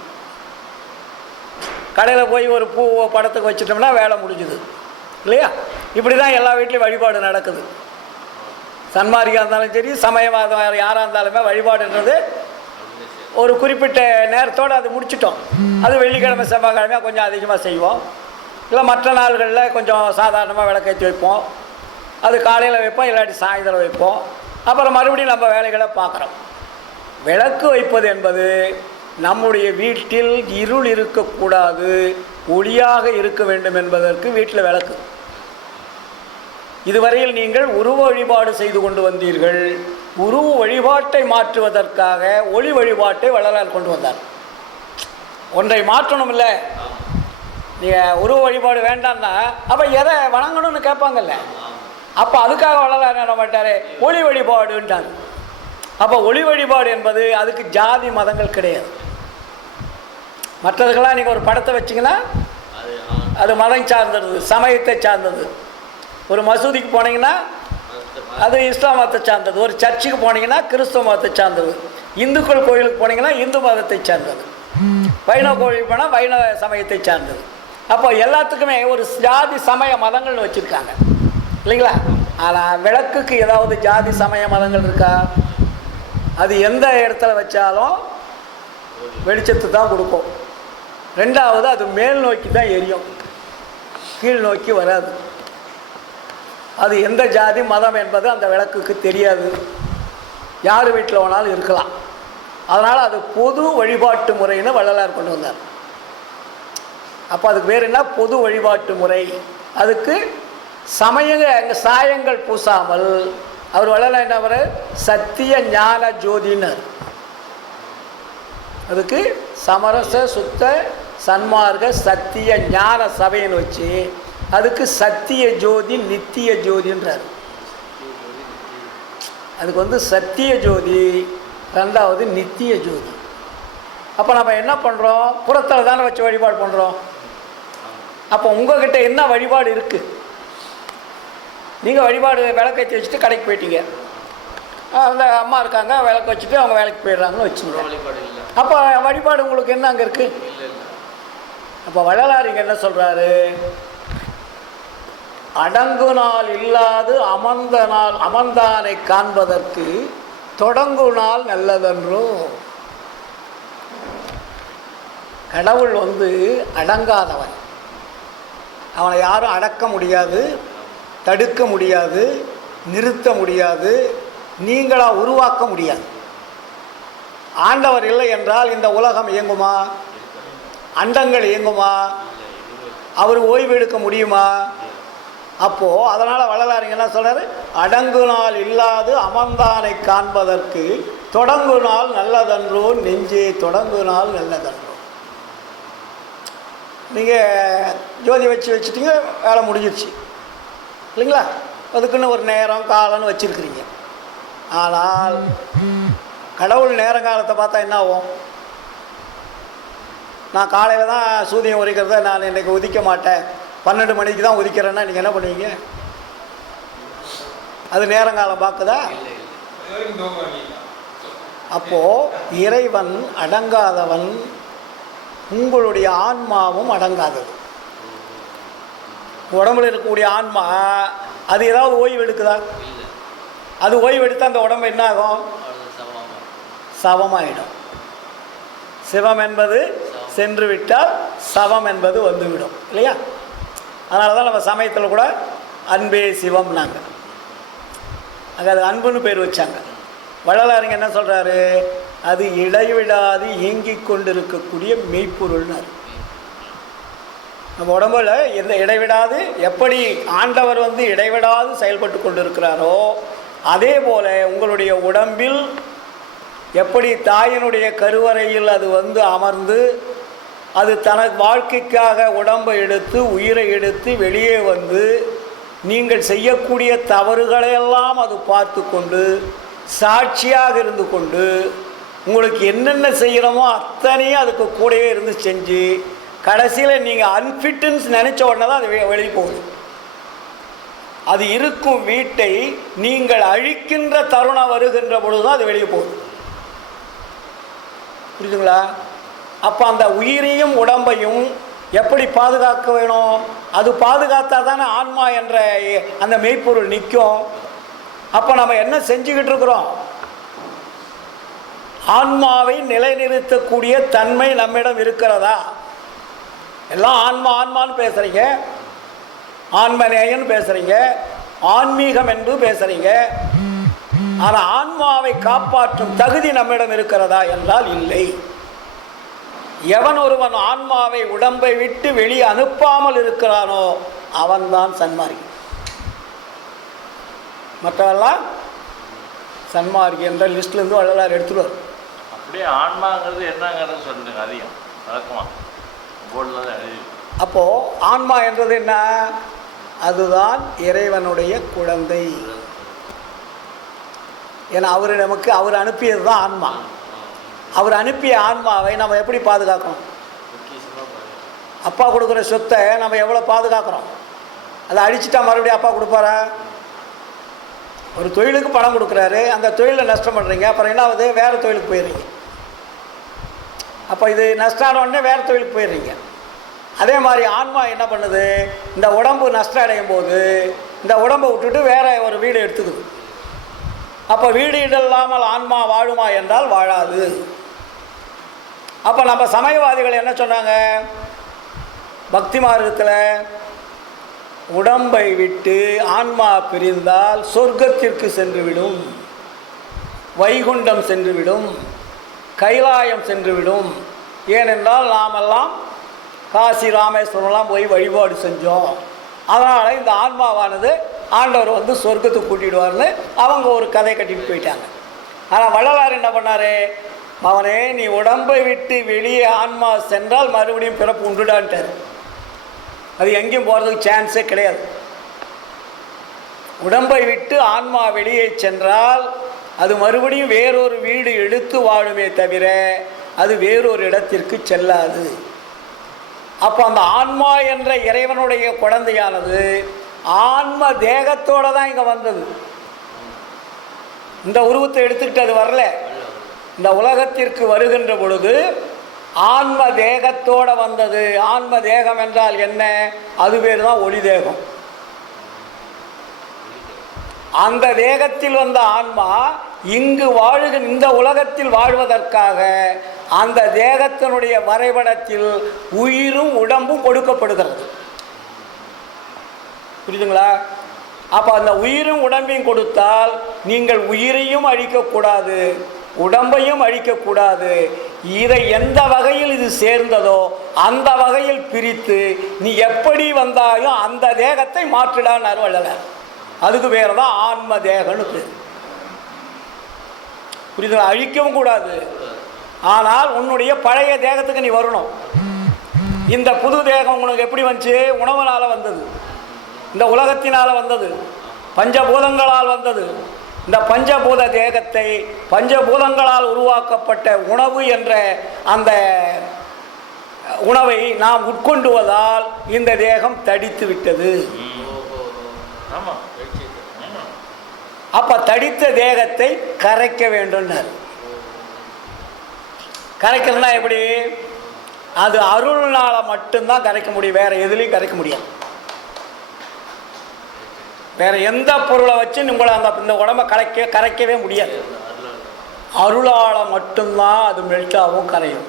கடையில் போய் ஒரு பூ படத்துக்கு வச்சுட்டோம்னா வேலை முடிஞ்சுது, இல்லையா? இப்படி தான் எல்லா வீட்லேயும் வழிபாடு நடக்குது. சன்மார்க்கியாக இருந்தாலும் சரி, சமயவாதம் யாராக இருந்தாலுமே வழிபாடுன்றது ஒரு குறிப்பிட்ட நேரத்தோடு அது முடிச்சிட்டோம். அது வெள்ளிக்கிழமை செவ்வாய்க்கிழமையாக கொஞ்சம் அதிகமாக செய்வோம். இல்லை மற்ற நாள்களில் கொஞ்சம் சாதாரணமாக விளக்கேற்றி வைப்போம். அது காலையில் வைப்போம், இல்லாட்டி சாயந்தரம் வைப்போம். அப்புறம் மறுபடியும் நம்ம வேலைகளை பார்க்குறோம். விளக்கு வைப்பது என்பது நம்முடைய வீட்டில் இருள் இருக்கக்கூடாது, ஒளியாக இருக்க வேண்டும் என்பதற்கு வீட்டில் விளக்கு. இதுவரையில் நீங்கள் உருவ வழிபாடு செய்து கொண்டு வந்தீர்கள். உருவ வழிபாட்டை மாற்றுவதற்காக ஒளி வழிபாட்டை வள்ளலார் கொண்டு வந்தார். ஒன்றை மாற்றணும் இல்லை, நீங்கள் உருவ வழிபாடு வேண்டாம்னா அப்போ எதை வணங்கணும்னு கேட்பாங்கல்ல, அப்போ அதுக்காக வள்ளலார் என்ன மாட்டார், ஒளி வழிபாடுன்றாங்க. அப்போ ஒளி வழிபாடு என்பது அதுக்கு ஜாதி மதங்கள் கிடையாது. மற்றதுக்கெல்லாம் நீங்கள் ஒரு படத்தை வச்சிங்கன்னா அது மதம் சார்ந்தது, சமயத்தை சார்ந்தது. ஒரு மசூதிக்கு போனீங்கன்னா அது இஸ்லாம் மதத்தை சார்ந்தது. ஒரு சர்ச்சுக்கு போனீங்கன்னா கிறிஸ்துவ மதத்தை சார்ந்தது. இந்துக்கள் கோயிலுக்கு போனீங்கன்னா இந்து மதத்தை சார்ந்தது. வைணவ கோயிலுக்கு போனால் வைணவ சமயத்தை சார்ந்தது. அப்போ எல்லாத்துக்குமே ஒரு ஜாதி சமய மதங்கள் வச்சுருக்காங்க இல்லைங்களா? ஆனால் விளக்குக்கு ஏதாவது ஜாதி சமய மதங்கள் இருக்கா? அது எந்த இடத்துல வச்சாலும் வெளிச்சத்தை தான் கொடுக்கும். ரெண்டாவது, அது மேல் நோக்கி தான் எரியும், கீழ் நோக்கி வராது. அது எந்த ஜாதி மதம் என்பது அந்த விளக்குக்கு தெரியாது. யார் வீட்டில் வேணாலும் இருக்கலாம். அதனால் அது பொது வழிபாட்டு முறைன்னு வள்ளலார் கொண்டு வந்தார். அப்போ அதுக்கு வேறு என்ன, பொது வழிபாட்டு முறை. அதுக்கு சாயங்கள் பூசாமல் அவர் வள்ளலார் என்ன வர சத்திய ஞான ஜோதினர். அதுக்கு சமரச சுத்த சன்மார்க்க சத்திய ஞான சபைன்னு வச்சு அதுக்கு சத்திய ஜோதி நித்திய ஜோதின்றார். அதுக்கு சத்திய ஜோதி, ரெண்டாவது நித்திய ஜோதி. அப்போ நம்ம என்ன பண்ணுறோம், புறத்தில் தானே வச்சு வழிபாடு பண்ணுறோம். அப்போ உங்கள்கிட்ட என்ன வழிபாடு இருக்குது? நீங்கள் வழிபாடு விளக்கேற்றி வச்சுட்டு கடைக்கு போயிட்டீங்க, அந்த அம்மா இருக்காங்க விளக்கு வச்சுட்டு அவங்க வேலைக்கு போயிடுறாங்கன்னு வச்சுங்க. அப்போ வழிபாடு உங்களுக்கு என்ன அங்கே இருக்குது? அப்போ வள்ளலார் இங்கே என்ன சொல்கிறாரு, அடங்கு நாள் இல்லாது அமர்ந்தானை காண்பதற்கு தொடங்கு நாள் நல்லதென்றோ. கடவுள் அடங்காதவன். அவனை யாரும் அடக்க முடியாது, தடுக்க முடியாது, நிறுத்த முடியாது, நீங்களாக உருவாக்க முடியாது. ஆண்டவர் இல்லை என்றால் இந்த உலகம் இயங்குமா? அண்டங்கள் இயங்குமா? அவர் ஓய்வு எடுக்க முடியுமா? அப்போது அதனால் வள்ளலார் என்ன சொல்கிறார், அடங்கு நாள் இல்லாது அமர்ந்தானை காண்பதற்கு தொடங்கு நாள் நல்லதன்றோ நெஞ்சே தொடங்கு நாள் நல்லதன்றோ. நீங்கள் ஜோதி வச்சுட்டீங்க, வேலை முடிஞ்சிடுச்சு இல்லைங்களா? அதுக்குன்னு ஒரு நேரம் காலம்னு வச்சுருக்கிறீங்க. ஆனால் கடவுள் நேரங்காலத்தை பார்த்தா என்ன ஆகும்? நான் காலையில் தான் சூரியன் உதிக்கிறத நான் இன்றைக்கி உதிக்க மாட்டேன், 12 மணிக்கு தான் உதிக்கிறேன்னா நீங்கள் என்ன பண்ணுவீங்க? அது நேரங்காலம் பார்க்குதா? அப்போது இறைவன் அடங்காதவன், உங்களுடைய ஆன்மாவும் அடங்காதது. உடம்புல இருக்கக்கூடிய ஆன்மா அது ஏதாவது ஓய்வு எடுக்குதா? அது ஓய்வு எடுத்தால் அந்த உடம்பு என்ன ஆகும்? சவமாயிடும். சிவம் என்பது சென்று விட்டால் சவம் என்பது வந்துவிடும் இல்லையா? அதனால தான் நம்ம சமயத்தில் கூட அன்பே சிவம்னாங்க. அங்கே அது அன்புன்னு பேர் வச்சாங்க. வள்ளலாருங்க என்ன சொல்கிறாரு, அது இடைவிடாது இயங்கிக் கொண்டிருக்கக்கூடிய மெய்ப்பொருள்னார். நம்ம உடம்புல எந்த இடைவிடாது, எப்படி ஆண்டவர் இடைவிடாது செயல்பட்டு கொண்டிருக்கிறாரோ அதே போல் உங்களுடைய உடம்பில் எப்படி தாயினுடைய கருவறையில் அது அமர்ந்து அது தனக்கு வாழ்க்கைக்காக உடம்பை எடுத்து உயிரை எடுத்து வெளியே நீங்கள் செய்யக்கூடிய தவறுகளையெல்லாம் அது பார்த்து கொண்டு சாட்சியாக இருந்து கொண்டு உங்களுக்கு என்னென்ன செய்கிறோமோ அத்தனையும் அதுக்கு கூடவே இருந்து செஞ்சு கடைசியில் நீங்கள் அன்ஃபிட்டுன்னு நினச்ச உடனே தான் அது வெளியே போகுது. அது இருக்கும் வீட்டை நீங்கள் அழிக்கின்ற தருணம் வருகின்ற பொழுது தான் அது வெளியே போகுது. புரியுதுங்களா? அப்போ அந்த உயிரையும் உடம்பையும் எப்படி பாதுகாக்க வேணும்? அது பாதுகாத்தா தானே ஆன்மா என்ற அந்த மெய்ப்பொருள் நிற்கும். அப்போ நம்ம என்ன செஞ்சுக்கிட்டு இருக்கிறோம்? ஆன்மாவை நிலைநிறுத்தக்கூடிய தன்மை நம்மிடம் இருக்கிறதா? எல்லாம் ஆன்மா ஆன்மான்னு பேசுகிறீங்க, ஆன்மநேயன்னு பேசுகிறீங்க, ஆன்மீகம் என்று பேசுகிறீங்க. ஆனால் ஆன்மாவை காப்பாற்றும் தகுதி நம்மிடம் இருக்கிறதா என்றால் இல்லை. எவன் ஒருவன் ஆன்மாவை உடம்பை விட்டு வெளியே அனுப்பாமல் இருக்கிறானோ அவன்தான் சன்மார்க்கி. மற்றவெல்லாம் சன்மார்க்கி என்ற லிஸ்ட்லேருந்து வள்ளலார் எடுத்துடுவார். அப்படியே ஆன்மாங்கிறது என்னங்கிறது சொல்லுங்க, அதிகம் நடக்குமா போர்டில் தான் எழுதி. அப்போது ஆன்மா என்றது என்ன? அதுதான் இறைவனுடைய குழந்தை. ஏன்னா அவர் அனுப்பியது தான் ஆன்மா. அவர் அனுப்பிய ஆன்மாவை நம்ம எப்படி பாதுகாக்கணும்? அப்பா கொடுக்குற சொத்தை நம்ம எவ்வளோ பாதுகாக்கிறோம்? அதை அடிச்சுட்டா மறுபடியும் அப்பா கொடுப்பாரா? ஒரு தொழிலுக்கு பணம் கொடுக்குறாரு, அந்த தொழிலில் நஷ்டம் பண்ணுறீங்க, அப்புறம் என்ன ஆகுது? வேறு தொழிலுக்கு போயிடுறீங்க. அப்போ இது நஷ்டம் உடனே வேறு தொழிலுக்கு போயிடுறீங்க. அதே மாதிரி ஆன்மா என்ன பண்ணுது? இந்த உடம்பு நஷ்டம் அடையும் போது இந்த உடம்பை விட்டுட்டு வேற ஒரு வீடு எடுத்துக்குது. அப்போ வீடு இல்லாமல் ஆன்மா வாழுமா என்றால் வாழாது. அப்போ நம்ம சமயவாதிகள் என்ன சொன்னாங்க? பக்தி மார்க்கத்தில் உடம்பை விட்டு ஆன்மா பிரிந்தால் சொர்க்கத்திற்கு சென்றுவிடும், வைகுண்டம் சென்றுவிடும், கைலாயம் சென்றுவிடும். ஏனென்றால் நாமெல்லாம் காசி ராமேஸ்வரம்லாம் போய் வழிபாடு செஞ்சோம், அதனால் இந்த ஆன்மாவானது ஆண்டவர் வந்து சொர்க்கத்துக்கு கூட்டிடுவார்னு அவங்க ஒரு கதை கட்டிட்டு போயிட்டாங்க. ஆனால் வள்ளலார் என்ன பண்ணார்? அவனே, நீ உடம்பை விட்டு வெளியே ஆன்மா சென்றால் மறுபடியும் பிறப்பு உண்டுடான்ட்டார். அது எங்கேயும் போகிறதுக்கு சான்ஸே கிடையாது. உடம்பை விட்டு ஆன்மா வெளியே சென்றால் அது மறுபடியும் வேறொரு வீடு எடுத்து வாழுமே தவிர அது வேறொரு இடத்திற்கு செல்லாது. அப்போ அந்த ஆன்மா என்ற இறைவனுடைய குழந்தையானது ஆன்ம தேகத்தோடு தான் இங்கே வந்தது. இந்த உருவத்தை எடுத்துக்கிட்டு அது வரல. இந்த உலகத்திற்கு வருகின்ற பொழுது ஆன்ம தேகத்தோடு வந்தது. ஆன்ம தேகம் என்றால் என்ன? அது பேர் தான் ஒளி தேகம். அந்த தேகத்தில் வந்த ஆன்மா இங்கு இந்த உலகத்தில் வாழ்வதற்காக அந்த தேகத்தினுடைய வரைபடத்தில் உயிரும் உடம்பும் கொடுக்கப்படுகிறது. புரியுதுங்களா? அப்போ அந்த உயிரும் உடம்பையும் கொடுத்தால் நீங்கள் உயிரையும் அழிக்கக்கூடாது, உடம்பையும் அழிக்கக்கூடாது. இதை எந்த வகையில் இது சேர்ந்ததோ அந்த வகையில் பிரித்து நீ எப்படி வந்தாலும் அந்த தேகத்தை மாற்றிடான்னு வள்ளலார். அதுக்கு பேர் தான் ஆன்ம தேகன்னு பேர். புரியுதுங்களா? அழிக்கவும் கூடாது, ஆனால் உன்னுடைய பழைய தேகத்துக்கு நீ வரணும். இந்த புது தேகம் உனக்கு எப்படி வந்துச்சு? உணவுனால் வந்தது, இந்த உலகத்தினால் வந்தது, பஞ்சபூதங்களால் வந்தது. இந்த பஞ்சபூத தேகத்தை பஞ்சபூதங்களால் உருவாக்கப்பட்ட உணவு என்ற அந்த உணவை நாம் உட்கொண்டுவதால் இந்த தேகம் தடித்து விட்டது. அப்ப தடித்த தேகத்தை கரைக்க வேண்டும். கரைக்கிறதுனா எப்படி? அது அருள்னால மட்டும்தான் கரைக்க முடியும், வேற எதுலையும் கரைக்க முடியாது. வேற எந்த பொருளை வச்சு உங்களை இந்த உடம்பை கரைக்கவே முடியாது. அருளால் மட்டும்தான் அது மெல்ட்டாகவும் கரையும்.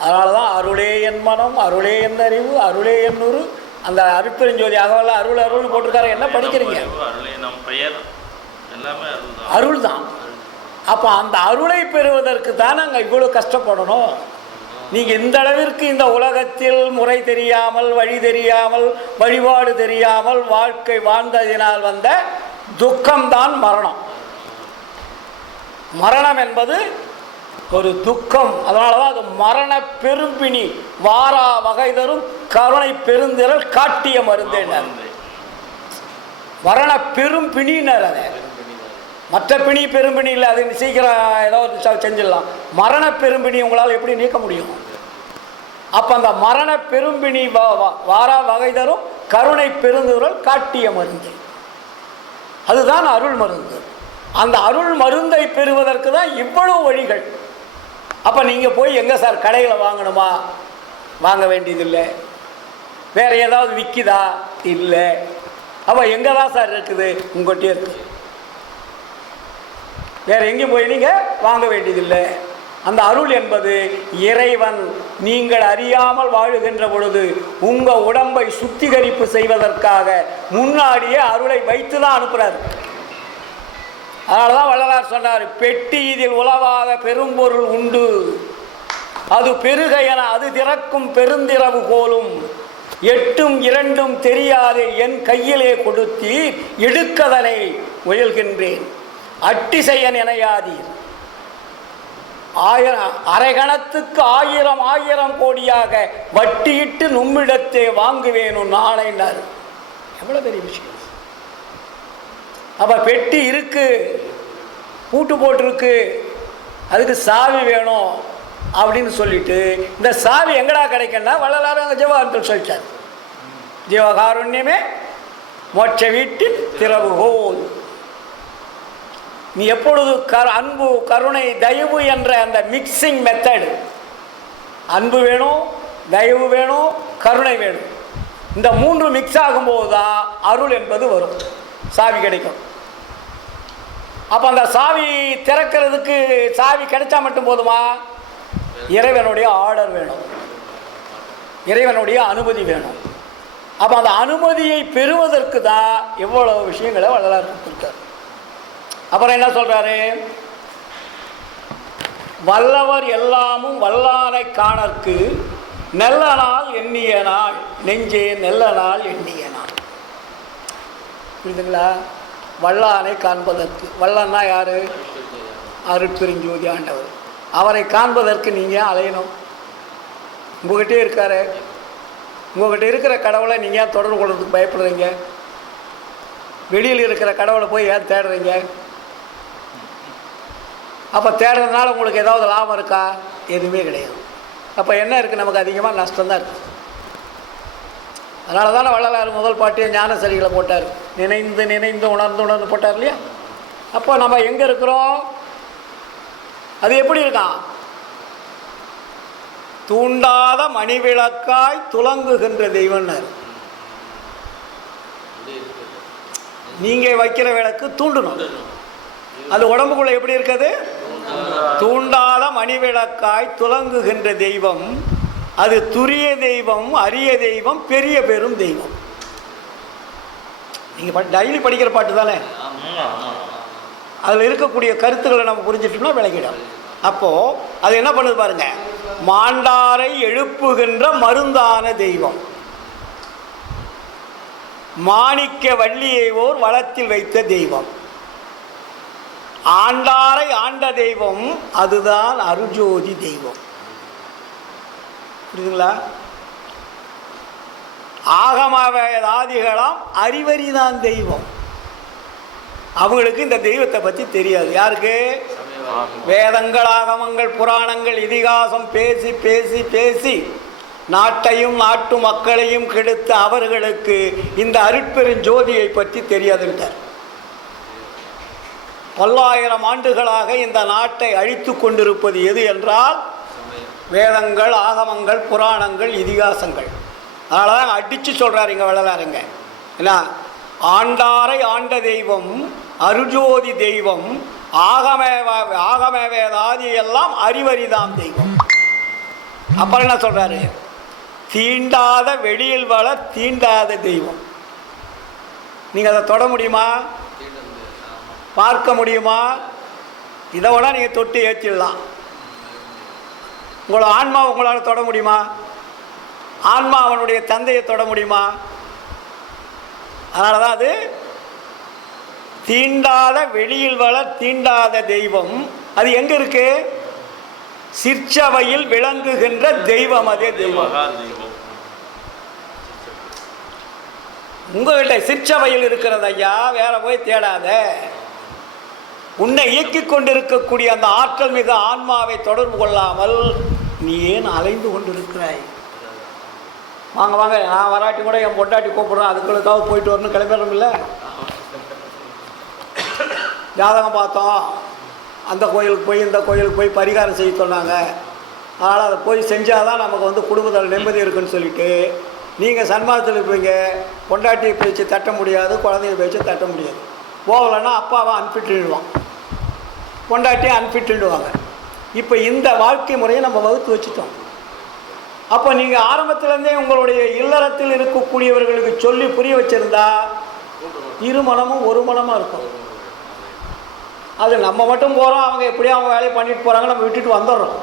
அதனால தான் அருளே என் மனம், அருளே என் அறிவு, அருளே என் உரு. அந்த அருட்பெருஞ்சோதி அகவல்ல அருள் அருள்னு போட்டிருக்காரு. என்ன படிக்கிறீங்க? அருள் தான். அப்போ அந்த அருளை பெறுவதற்கு தான் நாங்கள் இவ்வளோ கஷ்டப்படணும். நீங்கள் இந்த அளவிற்கு இந்த உலகத்தில் முறை தெரியாமல், வழி தெரியாமல், வழிபாடு தெரியாமல் வாழ்க்கை வாழ்ந்ததினால் வந்த துக்கம்தான் மரணம். மரணம் என்பது ஒரு துக்கம். அதனால தான் அது மரண பெரும்பிணி வாரா வகை தரும் கருணை பெருந்திரல் காட்டிய மருந்தேனார். மரண பெரும் பிணினர். அதை மற்ற பிணி பெரும்பிணி இல்லை, அது சீக்கிரம் ஏதோ செஞ்சிடலாம். மரண பெரும்பிணி உங்களால் எப்படி நீக்க முடியும்? அப்போ அந்த மரண பெரும்பிணி வாரா வகை தரும் கருணை பெருந்துரல் காட்டிய மருந்து, அதுதான் அருள் மருந்து. அந்த அருள் மருந்தை பெறுவதற்கு தான் இவ்வளவு வழிகள். அப்போ நீங்கள் போய் எங்கே சார் கடையில் வாங்கணுமா? வாங்க வேண்டியதில்லை. வேறு ஏதாவது விற்கிதா? இல்லை. அப்போ எங்கே தான் சார் இருக்குது? உங்கள்கிட்டே இருக்குது. வேறு எங்கேயும் போய் நீங்கள் வாங்க வேண்டியதில்லை. அந்த அருள் என்பது இறைவன் நீங்கள் அறியாமல் வாழுகின்ற பொழுது உங்கள் உடம்பை சுத்திகரிப்பு செய்வதற்காக முன்னாடியே அருளை வைத்து தான் அனுப்புகிறார். அதனால தான் வள்ளலார் சொன்னார், பெட்டி இதில் உலவாத பெரும்பொருள் உண்டு, அது பெருக என அது திறக்கும் பெருந்திரவு போலும், எட்டும் இரண்டும் தெரியாது என் கையிலே கொடுத்தி எடுக்கதனை முயல்கின்றேன், அட்டிசையன் எனையாதீர், அரைகணத்துக்கு 1000 கோடியாக வட்டியிட்டு நும்மிடத்தை வாங்குவேணும் நாளைன்னாரு. எவ்வளோ பெரிய விஷயம். அப்போ பெட்டி இருக்கு, பூட்டு போட்டிருக்கு, அதுக்கு சாவி வேணும் அப்படின்னு சொல்லிட்டு இந்த சாவி எங்கடா கிடைக்குன்னா வள்ளலார் அங்கே ஜீவகாருண்யத்தில் சொல்லிட்டார். ஜீவகாருண்யமே மோட்ச வீட்டின் திறவுகோல். நீ எப்பொழுது அன்பு கருணை தயவு என்ற அந்த மிக்சிங் மெத்தடு, அன்பு வேணும், தயவு வேணும், கருணை வேணும், இந்த 3 மிக்ஸ் ஆகும்போது தான் அருள் என்பது வரும், சாவி கிடைக்கும். அப்போ அந்த சாவி திறக்கிறதுக்கு சாவி கிடைச்சா மட்டும் போதுமா? இறைவனுடைய ஆர்டர் வேணும், இறைவனுடைய அனுமதி வேணும். அப்போ அந்த அனுமதியை பெறுவதற்கு தான் எவ்வளோ விஷயங்களை வள்ளலார் கொடுத்துருக்கார். அப்புறம் என்ன சொல்றாரு? வல்லவர் எல்லாமும் வல்லானை காணற்கு நல்ல நாள் எண்ணிய நாள் நெஞ்சே நல்ல நாள் எண்ணிய நாள். புரியுதுங்களா? வல்லானை காண்பதற்கு, வல்லன்னா யாரு? அருட்பெருஞ்சோதி ஆண்டவர். அவரை காண்பதற்கு நீங்கள் அலையணும். உங்ககிட்டே இருக்காரு. உங்ககிட்ட இருக்கிற கடவுளை நீங்கள் ஏன் தொடர்பு கொள்றதுக்கு பயப்படுறீங்க? வெளியில் இருக்கிற கடவுளை போய் ஏன் தேடுறீங்க? அப்போ தேடுறதுனால உங்களுக்கு ஏதாவது லாபம் இருக்கா? எதுவுமே கிடையாது. அப்போ என்ன இருக்குது? நமக்கு அதிகமாக நஷ்டம்தான் இருக்குது. அதனால தானே வள்ளலார் முதல் பாட்டியை ஞான சரிகளை போட்டார். நினைந்து நினைந்து உணர்ந்து உணர்ந்து போட்டார் இல்லையா? அப்போ நம்ம எங்கே இருக்கிறோம்? அது எப்படி இருக்கான்? தூண்டாத மணிவிளக்காய் துலங்குகின்ற தெய்வம்னார். நீங்கள் வைக்கிற விளக்கு தூண்டணும். அது உடம்புக்குள்ள எப்படி இருக்குது? தூண்டாத மணிவிளக்காய் துலங்குகின்ற தெய்வம். அது துரிய தெய்வம், அரிய தெய்வம், பெரிய பெரும் தெய்வம். நீங்கள் டெய்லி படிக்கிற பாட்டு தானே, அதில் இருக்கக்கூடிய கருத்துக்களை நம்ம புரிஞ்சிட்டோம்னா விளக்கிடும். அப்போது அது என்ன பண்ணுது பாருங்க, மாண்டாரை எழுப்புகின்ற மருந்தான தெய்வம், மாணிக்க வள்ளியை ஓர் வளத்தில் வைத்த தெய்வம், ஆண்டாரை ஆண்ட தெய்வம், அதுதான் அருஜோதி தெய்வம். புரியுதுங்களா? ஆகமவேதாதிகளாம் அறிவறிதான் தெய்வம். அவங்களுக்கு இந்த தெய்வத்தை பற்றி தெரியாது. யாருக்கு? வேதங்கள், ஆகமங்கள், புராணங்கள், இதிகாசம் பேசி பேசி பேசி நாட்டையும் நாட்டு மக்களையும் கெடுத்த அவர்களுக்கு இந்த அருட்பெருஞ்சோதியை பற்றி தெரியாதுன்றார். பல்லாயிரம் ஆண்டுகளாக இந்த நாட்டை அழித்து கொண்டிருப்பது எது என்றால் வேதங்கள், ஆகமங்கள், புராணங்கள், இதிகாசங்கள். அதனால தான் அடித்து சொல்கிறார் இங்கே வள்ளலாருங்க. என்ன? ஆண்டாரை ஆண்ட தெய்வம், அருஜோதி தெய்வம், ஆகமவேதாதி எல்லாம் அறிவறிதாம் தெய்வம். அப்புறம் என்ன சொல்கிறாரு? தீண்டாத வெளியில் வள தீண்டாத தெய்வம். நீங்கள் அதை தொட முடியுமா? பார்க்க முடியுமா? இதை விட நீங்கள் தொட்டு ஏற்றிடலாம். உங்களோட ஆன்மா உங்களால் தொட முடியுமா? ஆன்மா அவனுடைய தந்தையை தொட முடியுமா? அதனால தான் அது தீண்டாத வெளியில் வள தீண்டாத தெய்வம். அது எங்கே இருக்கு? சிற்சபையில் விளங்குகின்ற தெய்வம். அதே தெய்வம் உங்ககிட்ட சிற்சபையில் இருக்கிறது ஐயா, வேற போய் தேடாத. உன்னை இயக்கிக் கொண்டிருக்கக்கூடிய அந்த ஆற்றல் மிகு ஆன்மாவை தொடர்பு கொள்ளாமல் நீ ஏன் அலைந்து கொண்டிருக்கிறாய்? வாங்க வாங்க, நான் வராட்டி கூட என் பொண்டாட்டி கூப்பிடுறேன், அதுக்குள்ளக்காக போயிட்டு வரணும், கிளம்பிடணும். இல்லை, ஜாதகம் பார்த்தோம், அந்த கோயிலுக்கு போய் இந்த கோயிலுக்கு போய் பரிகாரம் செய்ய சொன்னாங்க, அதனால் அதை போய் செஞ்சால் தான் நமக்கு வந்து குடும்பத்தில் நிம்மதி இருக்குன்னு சொல்லிட்டு நீங்கள் சன்மாதத்தில் இருப்பீங்க. பொண்டாட்டியை பேச்சு தட்ட முடியாது, குழந்தைய பேச்சு தட்ட முடியாது. போகலைன்னா அப்பாவை அனுப்பிட்டுடுவான். பொண்டாட்டி அன்ஃபிட்டுடுவாங்க. இப்போ இந்த வாழ்க்கை முறையை நம்ம வகுத்து வச்சுட்டோம். அப்போ நீங்கள் ஆரம்பத்திலேருந்தே உங்களுடைய இல்லறத்தில் இருக்கக்கூடியவர்களுக்கு சொல்லி புரிய வச்சுருந்தா இருமனமும் ஒரு மனமாக இருக்கும். அது நம்ம மட்டும் போகிறோம், அவங்க எப்படியும் அவங்க வேலையை பண்ணிட்டு போகிறாங்க, நம்ம விட்டுட்டு வந்துடுறோம்.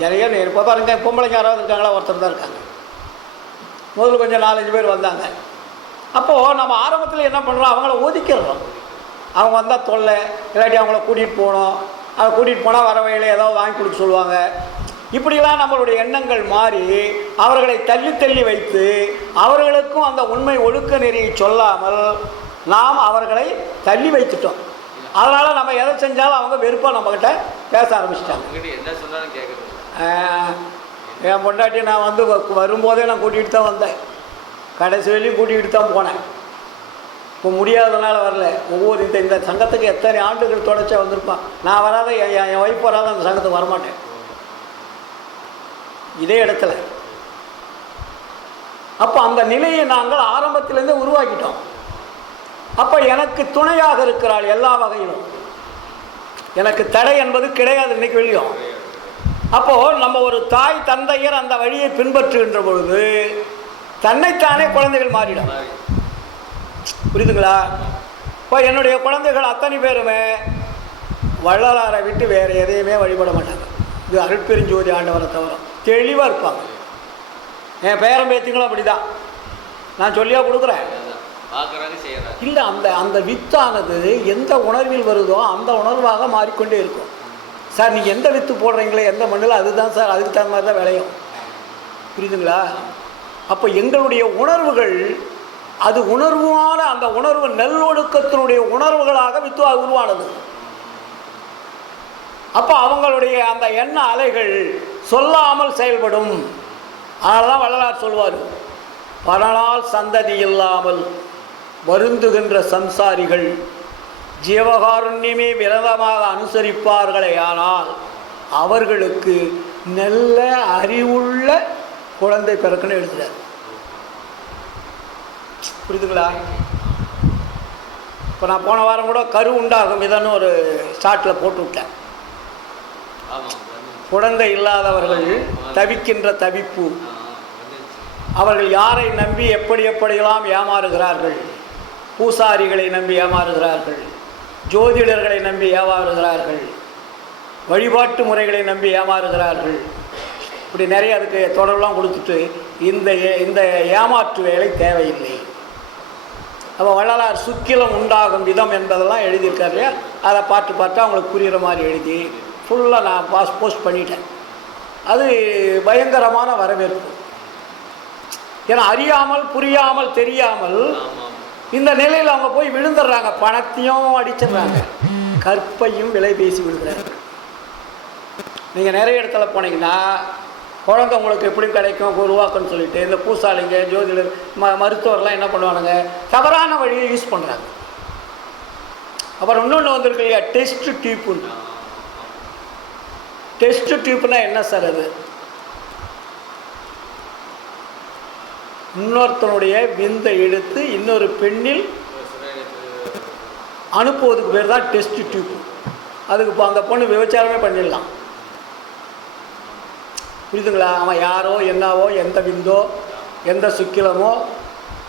நிறைய இப்போ பாருங்க, பொம்பளைங்க யாராவது இருக்காங்களா? ஒருத்தர் தான் இருக்காங்க. முதல்ல கொஞ்சம் 4-5 பேர் வந்தாங்க. அப்போது நம்ம ஆரம்பத்தில் என்ன பண்ணுறோம், அவங்கள ஒதுக்கிடுறோம். அவங்க வந்தால் தொல்லை, இல்லாட்டி அவங்கள கூட்டிகிட்டு போகணும், அதை கூட்டிகிட்டு போனால் வர வழியில் ஏதாவது வாங்கி கொடுக்க சொல்லுவாங்க. இப்படிலாம் நம்மளுடைய எண்ணங்கள் மாறி அவர்களை தள்ளி தள்ளி வைத்து அவர்களுக்கும் அந்த உண்மை ஒழுக்க நெறியை சொல்லாமல் நாம் அவர்களை தள்ளி வைத்துட்டோம். அதனால் நம்ம எதை செஞ்சாலும் அவங்க வெறுப்பாக நம்மக்கிட்ட பேச ஆரம்பிச்சிட்டாங்க. என்ன சொன்னாலும் கேட்குறது. என் பொண்டாட்டி நான் வந்து வரும்போதே நான் கூட்டிகிட்டு தான் வந்தேன், கடைசி வரையும் கூட்டிகிட்டு தான் போனேன். இப்போ முடியாததுனால வரல. ஒவ்வொரு இந்த சங்கத்துக்கு எத்தனை ஆண்டுகள் தொடர்ச்சியாக வந்திருப்பான். நான் வராத என் ஒய்ஃப் வராத அந்த சங்கத்துக்கு வரமாட்டேன். இதே இடத்துல அப்போ அந்த நிலையை நாங்கள் ஆரம்பத்திலேருந்தே உருவாக்கிட்டோம். அப்போ எனக்கு துணையாக இருக்கிறாள் எல்லா வகையிலும், எனக்கு தடை என்பது கிடையாது இன்னைக்கு வெளியும். அப்போது நம்ம ஒரு தாய் தந்தையர் அந்த வழியை பின்பற்றுகின்ற பொழுது தன்னைத்தானே குழந்தைகள் மாறிடும். புரியுதுங்களா? இப்போ என்னுடைய குழந்தைகள் அத்தனை பேருமே வள்ளலாரை விட்டு வேறு எதையுமே வழிபட மாட்டாங்க. இது அருட்பெருஞ்சோதி ஆண்டவரை தவிர தெளிவாக இருப்பாங்க. என் பேரன் பேத்திங்களும் அப்படி தான். நான் சொல்லியாக கொடுக்குறேன் இல்லை. அந்த வித்தானது எந்த உணர்வில் வருதோ அந்த உணர்வாக மாறிக்கொண்டே இருக்கும். சார் நீங்கள் எந்த வித்து போடுறீங்களே எந்த மண்ணில் அதுதான் சார், அதுக்கு தகுந்த மாதிரி தான் விளையும். புரியுதுங்களா? அப்போ எங்களுடைய உணர்வுகள் அது உணர்வான அந்த உணர்வு நல்லொழுக்கத்தினுடைய உணர்வுகளாக வித்துவாக உருவானது. அப்போ அவங்களுடைய அந்த எண்ண அலைகள் சொல்லாமல் செயல்படும். அதனால்தான் வள்ளலார் சொல்வார், பலனால் சந்ததி இல்லாமல் வருந்துகின்ற சம்சாரிகள் ஜீவகாருண்யமே விரதமாக அனுசரிப்பார்களே ஆனால் அவர்களுக்கு நல்ல அறிவுள்ள குழந்தை பிறக்குன்னு எழுதுறார். புரியுதுங்களா? இப்போ நான் போன வாரம் கூட கரு உண்டாகும் இதன்னு ஒரு ஸ்டார்ட்டில் போட்டு விட்டேன். குழந்தை இல்லாதவர்கள் தவிக்கின்ற தவிப்பு, அவர்கள் யாரை நம்பி எப்படியெல்லாம் ஏமாறுகிறார்கள். பூசாரிகளை நம்பி ஏமாறுகிறார்கள், ஜோதிடர்களை நம்பி ஏமாறுகிறார்கள், வழிபாட்டு முறைகளை நம்பி ஏமாறுகிறார்கள். இப்படி நிறைய அதுக்கு தொடர்பெல்லாம் கொடுத்துட்டு இந்த ஏமாற்று வேலை தேவையில்லை. அப்போ வள்ளலார் சுக்கிலம் உண்டாகும் விதம் என்பதெல்லாம் எழுதியிருக்காரு இல்லையா? அதை பார்த்து அவங்களுக்கு புரிகிற மாதிரி எழுதி ஃபுல்லாக நான் போஸ்ட் பண்ணிட்டேன். அது பயங்கரமான வரவேற்பு. ஏன்னா அறியாமல் புரியாமல் தெரியாமல் இந்த நிலையில் அவங்க போய் விழுந்துடுறாங்க. பணத்தையும் அடிச்சிடுறாங்க, கற்பையும் விலை பேசி விழுகிறாங்க. நீங்கள் நிறைய இடத்துல போனீங்கன்னா குழந்தை உங்களுக்கு எப்படி கிடைக்கும் உருவாக்குன்னு சொல்லிட்டு இந்த பூசாலிங்க ஜோதிடர் மருத்துவர்லாம் என்ன பண்ணுவானுங்க, தவறான வழியை யூஸ் பண்ணுறாங்க. அப்புறம் இன்னொன்று வந்திருக்கு இல்லையா, டெஸ்ட் டியூப்னு. டெஸ்ட் டியூப்னா என்ன சார்? அது இன்னொருத்தனுடைய விந்தை எடுத்து இன்னொரு பெண்ணில் அனுப்புவதுக்கு பேர் தான் டெஸ்ட் டியூப். அதுக்கு இப்போ அந்த பொண்ணு விபச்சாரமே பண்ணிடலாம். புரியுதுங்களா? அவன் யாரோ என்னவோ எந்த விந்தோ எந்த சுக்கிலமோ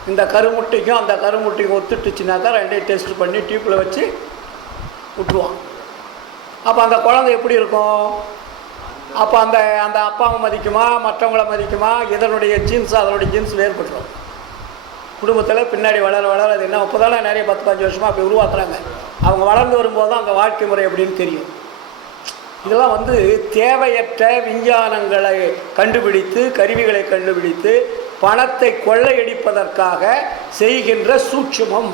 இந்த கருமுட்டைக்கும் அந்த கருமுட்டைக்கும் ஒத்துட்டுச்சுனாக்கா ரெண்டையும் டெஸ்ட் பண்ணி டியூப்பில் வச்சு விட்டுருவான். அப்போ அந்த குழந்தை எப்படி இருக்கும்? அப்போ அந்த அந்த அப்பாவை மதிக்குமா, மற்றவங்கள மதிக்குமா? இதனுடைய ஜீன்ஸ் அதனுடைய ஜீன்ஸ் வேறுபட்டுரும். குடும்பத்தில் பின்னாடி வளர அது என்ன இப்போ தானே நிறைய 10-15 வருஷமாக அப்படி உருவாக்குறாங்க. அவங்க வளர்ந்து வரும்போது தான் அந்த வாழ்க்கை முறை எப்படின்னு தெரியும். இதெல்லாம் வந்து தேவையற்ற விஞ்ஞானங்களை கண்டுபிடித்து கருவிகளை கண்டுபிடித்து பணத்தை கொள்ளையடிப்பதற்காக செய்கின்ற சூட்சுமம்.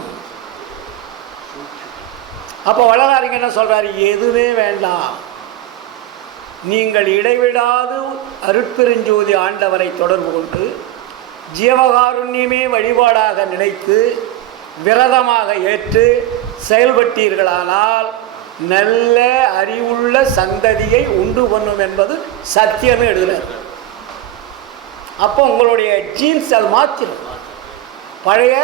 அப்போ வள்ளலாரிங்க என்ன சொல்கிறாரு, எதுவே வேண்டாம், நீங்கள் இடைவிடாது அருட்பெருஞ்சோதி ஆண்டவரை தொடர்பு கொண்டு ஜீவகாருண்யமே வழிபாடாக நினைத்து விரதமாக ஏற்று செயல்பட்டீர்களானால் நல்ல அறிவுள்ள சந்ததியை உண்டு பண்ணும் என்பது சத்தியமே எழுதுகிறார்கள். அப்போ உங்களுடைய ஜீன்ஸ் அது மாற்றிடும். பழைய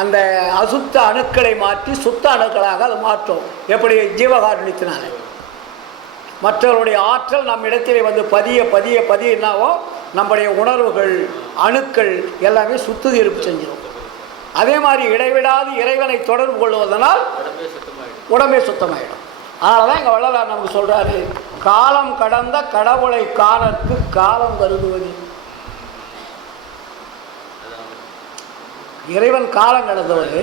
அந்த அசுத்த அணுக்களை மாற்றி சுத்த அணுக்களாக அது மாற்றும். எப்படி? ஜீவகாருண்யத்தினால. மற்றவருடைய ஆற்றல் நம் இடத்திலே வந்து பதிய பதிய பதிய என்னாவோ நம்முடைய உணர்வுகள் அணுக்கள் எல்லாமே சுத்திகரிப்பு செஞ்சிடும். அதே மாதிரி இடைவிடாது இறைவனை தொடர்பு கொள்வதனால் உடம்பே சுத்தமாயிடும். அதனால தான் இங்கே வள்ளலார் நமக்கு சொல்கிறாரு, காலம் கடந்த கடவுளை காணற்கு காலம் கருதுவது. இறைவன் காலம் கடந்தவர்,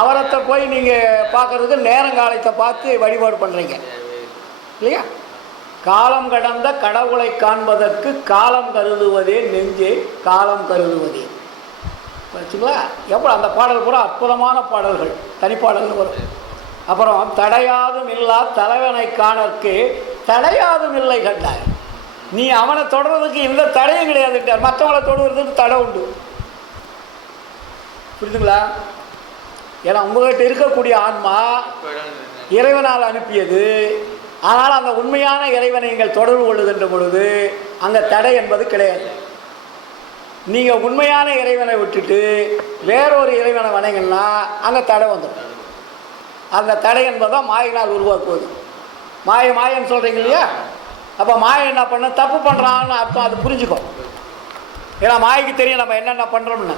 அவரத்தை போய் நீங்கள் பார்க்கறதுக்கு நேரங்காலத்தை பார்த்து வழிபாடு பண்ணுறீங்க இல்லையா? காலம் கடந்த கடவுளை காண்பதற்கு காலம் கருதுவதே நெஞ்சே காலம் கருதுவதே. வச்சுங்களா? எப்படி அந்த பாடல் பூரா அற்புதமான பாடல்கள், தனிப்பாடல்கள் வரும். அப்புறம் தடையாதும் இல்லா தலைவனை காணற்கு தடையாதும் இல்லை கண்டாய். நீ அவனை தொடர்றதுக்கு எந்த தடையும் கிடையாதுட்டார். மற்றவங்களை தொடுவதற்கு தடை உண்டு. புரியுதுங்களா? ஏன்னா உங்கள்கிட்ட இருக்கக்கூடிய ஆன்மா இறைவனால் அனுப்பியது. ஆனால் அந்த உண்மையான இறைவனை நீங்கள் தொடர்பு கொள்ளுகின்ற பொழுது அங்கே தடை என்பது கிடையாது. நீங்கள் உண்மையான இறைவனை விட்டுட்டு வேறொரு இறைவனை வணங்கினா அங்கே தடை வந்துடும். அந்த தடை என்பதான் மாயினால் உருவாக்குவது. மாயன்னு சொல்கிறீங்க இல்லையா? அப்போ மாயை என்ன பண்ண தப்பு பண்ணுறான்னு அர்த்தம். அது புரிஞ்சுக்கும். ஏன்னா மாய்க்கு தெரியும் நம்ம என்னென்ன பண்ணுறோம்னு.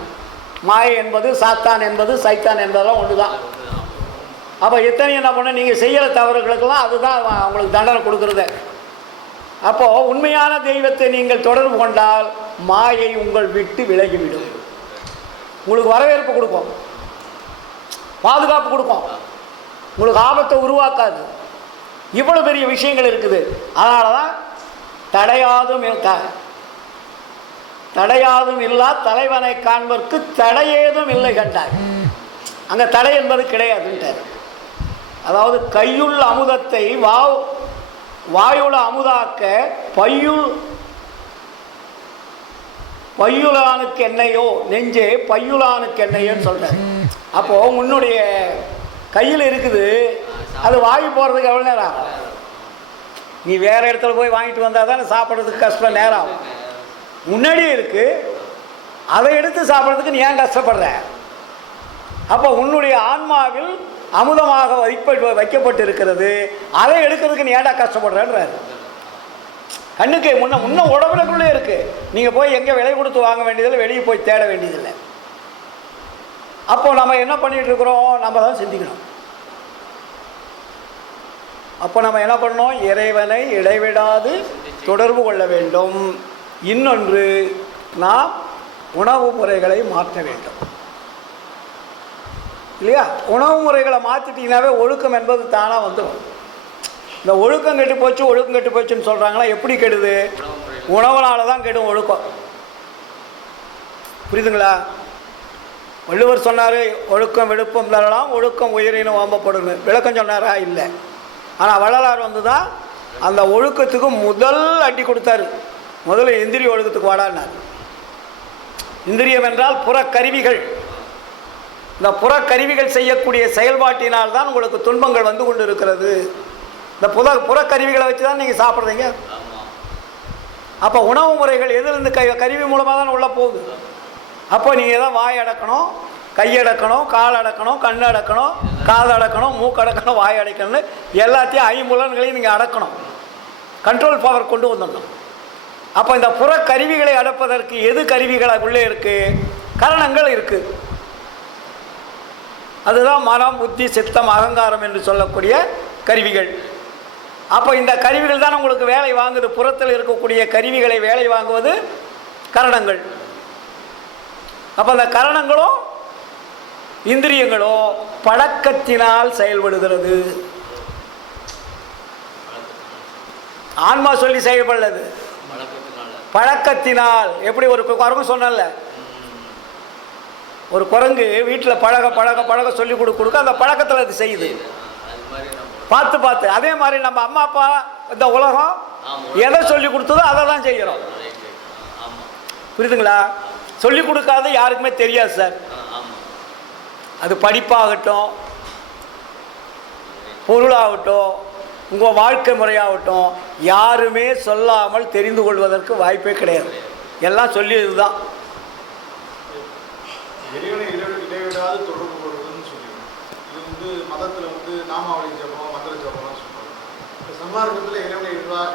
மாயை என்பது சாத்தான் என்பது சைத்தான் என்பதெல்லாம் ஒன்று தான். அப்போ எத்தனை என்ன பண்ண நீங்கள் செய்கிற தவறுகளுக்கெல்லாம் அதுதான் அவங்களுக்கு தண்டனை கொடுக்குறது. அப்போது உண்மையான தெய்வத்தை நீங்கள் தொடர்பு கொண்டால் மாயை உங்கள் விட்டு விலகிவிடும். உங்களுக்கு வரவேற்பு கொடுக்கும், பாதுகாப்பு கொடுக்கும், உங்களுக்கு ஆபத்தை உருவாக்காது. இவ்வளோ பெரிய விஷயங்கள் இருக்குது. அதனால தான் தடையாதும் இல்லா தலைவனை காண்பதற்கு தடையேதும் இல்லை கண்டாய். அங்கே தடை என்பது கிடையாதுன்றார். அதாவது கையுள்ள அமுதத்தை வாயுள அமுதாக்க பையுளானுக்கு என்னையோ நெஞ்சே பையுளானுக்கு என்னையோன்னு சொல்கிறார். அப்போது உன்னுடைய கையில் இருக்குது, அது வாங்கி போகிறதுக்கு எவ்வளோ நேரம் ஆகும்? நீ வேறு இடத்துல போய் வாங்கிட்டு வந்தால் தானே சாப்பிட்றதுக்கு கஷ்டம், நேரம் ஆகும். முன்னாடியே இருக்குது, அதை எடுத்து சாப்பிட்றதுக்கு நீ ஏன் கஷ்டப்படுற? அப்போ உன்னுடைய ஆன்மாவில் அமுதமாக வைக்கப்பட்டு இருக்கிறது, அதை எடுக்கிறதுக்கு நீ ஏன்டா கஷ்டப்படுறன்றாரு. கண்ணுக்கு முன்ன உடம்புக்குள்ளே இருக்குது. நீங்கள் போய் எங்கே விலை கொடுத்து வாங்க வேண்டியதில்லை, வெளியே போய் தேட வேண்டியதில்லை. அப்போ நம்ம என்ன பண்ணிகிட்டு இருக்கிறோம்? நம்ம தான் சிந்திக்கணும். அப்போ நம்ம என்ன பண்ணோம்? இறைவனை இடைவிடாது தொடர்பு கொள்ள வேண்டும். இன்னொன்று, நாம் உணவு முறைகளை மாற்ற வேண்டும் இல்லையா? உணவு முறைகளை மாற்றிட்டீங்கன்னாவே ஒழுக்கம் என்பது தானாக வந்துடும். இந்த ஒழுக்கம் கெட்டு போச்சுன்னு சொல்கிறாங்களா? எப்படி கெடுது? உணவுனால தான் கெடும் ஒழுக்கம். புரியுதுங்களா? வள்ளுவர் சொன்னார், ஒழுக்கம் விழுப்பம் தரலாம், ஒழுக்கம் உயிரினும் ஓம்பப்படுன்னு. விளக்கம் சொன்னாரா? இல்லை. ஆனால் வள்ளலார் வந்து தான் அந்த ஒழுக்கத்துக்கு முதல் அடி கொடுத்தாரு. முதல்ல இந்திரிய ஒழுக்கத்துக்கு வாடான்னார். இந்திரியம் என்றால் புறக்கருவிகள். இந்த புறக்கருவிகள் செய்யக்கூடிய செயல்பாட்டினால் தான் உங்களுக்கு துன்பங்கள் வந்து கொண்டு இருக்கிறது. இந்த புறக்கருவிகளை வச்சு தான் நீங்கள் சாப்பிட்றீங்க. அப்போ உணவு முறைகள் எதுலேருந்து கருவி மூலமாக தான் உள்ளே போகுது. அப்போ நீங்கள் தான் வாய் அடக்கணும், கையடக்கணும், கால் அடக்கணும், கண் அடக்கணும், காது அடக்கணும், மூக்கு அடக்கணும், வாய் அடக்கணும்னு எல்லாத்தையும் ஐம்புலன்களையும் நீங்கள் அடக்கணும். கண்ட்ரோல் பவர் கொண்டு வந்துடணும். அப்போ இந்த புறக்கருவிகளை அடப்பதற்கு எது கருவிகளாக உள்ளே இருக்குது? கரணங்கள் இருக்குது. அதுதான் மனம், புத்தி, சித்தம், அகங்காரம் என்று சொல்லக்கூடிய கருவிகள். அப்போ இந்த கருவிகள் தான் உங்களுக்கு வேலை வாங்குது. புறத்தில் இருக்கக்கூடிய கருவிகளை வேலை வாங்குவது கரணங்கள். அப்போ அந்த கரணங்களும் இந்திரியங்களும் பழக்கத்தினால் செயல்படுகிறது. ஆன்மா சொல்லி செயல்படுறது பழக்கத்தினால். எப்படி? ஒரு குரங்கு சொன்னல, ஒரு குரங்கு வீட்டில் பழக பழக பழக சொல்லி கொடுக்க அந்த பழக்கத்தில் அது செய்யுது, பார்த்து. அதே மாதிரி நம்ம அம்மா அப்பா இந்த உலகம் எதை சொல்லி கொடுத்ததோ அதை தான் செய்கிறோம். புரியுதுங்களா? சொல்லி கொடுக்காத யாருக்குமே தெரியாது சார். அது படிப்பாகட்டும், பொருளாகட்டும், உங்கள் வாழ்க்கை முறையாகட்டும், யாருமே சொல்லாமல் தெரிந்து கொள்வதற்கு வாய்ப்பே கிடையாது. எல்லாம் சொல்லியது தான். வந்து மதத்தில் வந்து நாமாவளி ஜபம் மந்திர ஜபம்லாம் சொல்கிறாங்க. இப்போ சன்மார்க்கத்தில்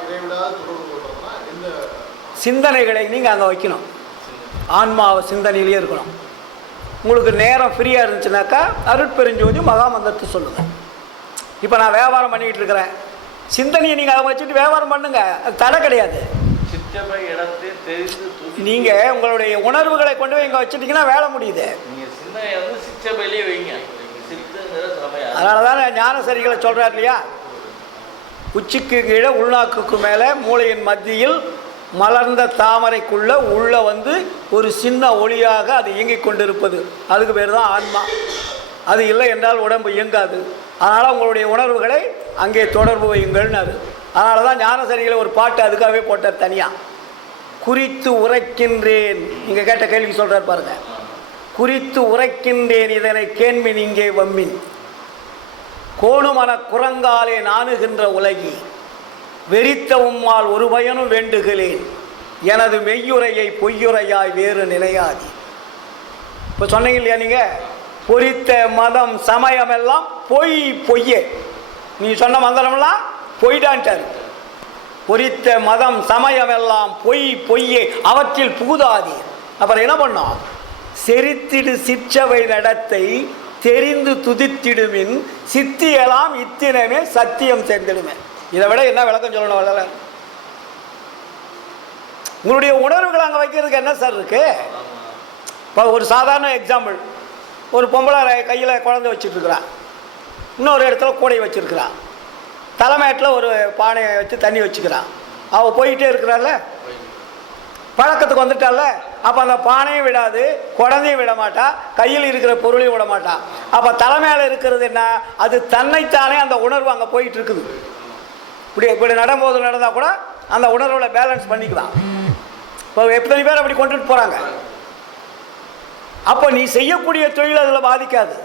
இறைவிடாத தொடர்பு கொள்றதுனா எந்த சிந்தனைகளை நீங்கள் அங்கே வைக்கணும். ஆன்மாவை சிந்தனையிலேயே இருக்கணும். உங்களுக்கு நேரம் ஃப்ரீயாக இருந்துச்சுனாக்கா அருட்பெருஞ்சோதி மகாமந்திரத்தை சொல்லுங்கள். இப்போ நான் வியாபாரம் பண்ணிக்கிட்டு இருக்கிறேன், சிந்தனையை நீங்கள் அதை வச்சுட்டு வியாபாரம் பண்ணுங்க, அது தடை கிடையாது. நீங்கள் உங்களுடைய உணர்வுகளை கொண்டு போய் இங்கே வச்சுட்டிங்கன்னா வேலை முடியுது. அதனால தான் ஞானசரிகளை சொல்கிறார் இல்லையா, உச்சிக்கு கீழே உள்நாக்குக்கு மேலே மூளையின் மத்தியில் மலர்ந்த தாமரைக்குள்ளே உள்ளே வந்து ஒரு சின்ன ஒளியாக அது இயங்கிக் கொண்டிருப்பது, அதுக்கு பேர் தான் ஆன்மா. அது இல்லை என்றால் உடம்பு இயங்காது. அதனால் உங்களுடைய உணர்வுகளை அங்கே தொடர்பு வையுங்கள்னாரு. அதனால தான் ஞானசரிகளை ஒரு பாட்டு அதுக்காகவே போட்டார் தனியாக. குறித்து உரைக்கின்றேன், நீங்கள் கேட்ட கேள்வி சொல்கிறார் பாருங்க. குறித்து உரைக்கின்றேன் இதனை கேண்மின் இங்கே வம்மின், கோணுமன குரங்காலே நாணுகின்ற உலகி, வெறித்த உம்மால் ஒரு பயனும் வேண்டுகிறேன், எனது மெய்யுரையை பொய்யுரையாய் வேறு நிலையாதி. இப்போ சொன்னீங்க இல்லையா, நீங்கள் பொறித்த மதம் சமயம் எல்லாம் பொய் பொய்யே, நீ சொன்ன மந்திரம்லாம் பொய்டான்ட்டார். பொறித்த மதம் சமயம் எல்லாம் பொய் பொய்யே அவற்றில் புகுதாதி. அப்புறம் என்ன பண்ணோம், செரித்திடு சிற்றவை நடத்தை தெரிந்து துதித்திடுமின் சித்தியெல்லாம் இத்தினமே சத்தியம் சேர்ந்திடுமே. இதை விட என்ன விளக்கம் சொல்லணும்? வரல, உங்களுடைய உணர்வுகள் அங்கே வைக்கிறதுக்கு என்ன சார் இருக்கு? இப்போ ஒரு சாதாரண எக்ஸாம்பிள், ஒரு பொம்பளை கையில் குழந்தை வச்சுட்ருக்குறான், இன்னொரு இடத்துல கூடை வச்சுருக்கிறான், தலைமையட்டில் ஒரு பானையை வச்சு தண்ணி வச்சுக்கிறான். அவள் போயிட்டே இருக்கிறாள்ல, பழக்கத்துக்கு வந்துட்டால, அப்போ அந்த பானையும் விடாது, குழந்தையும் விட மாட்டா, கையில் இருக்கிற பொருளையும் விட மாட்டா. அப்போ தலைமையில் இருக்கிறது என்ன, அது தன்னைத்தானே அந்த உணர்வு அங்கே போயிட்டு இருக்குது. இப்படி நடக்கும்போது நடந்தால் கூட அந்த உணர்வுகளை பேலன்ஸ் பண்ணிக்கலாம். இப்போ எத்தனை பேர் அப்படி கொண்டுட்டு போகிறாங்க. அப்போ நீ செய்யக்கூடிய தொழில் அதில் பாதிக்காது.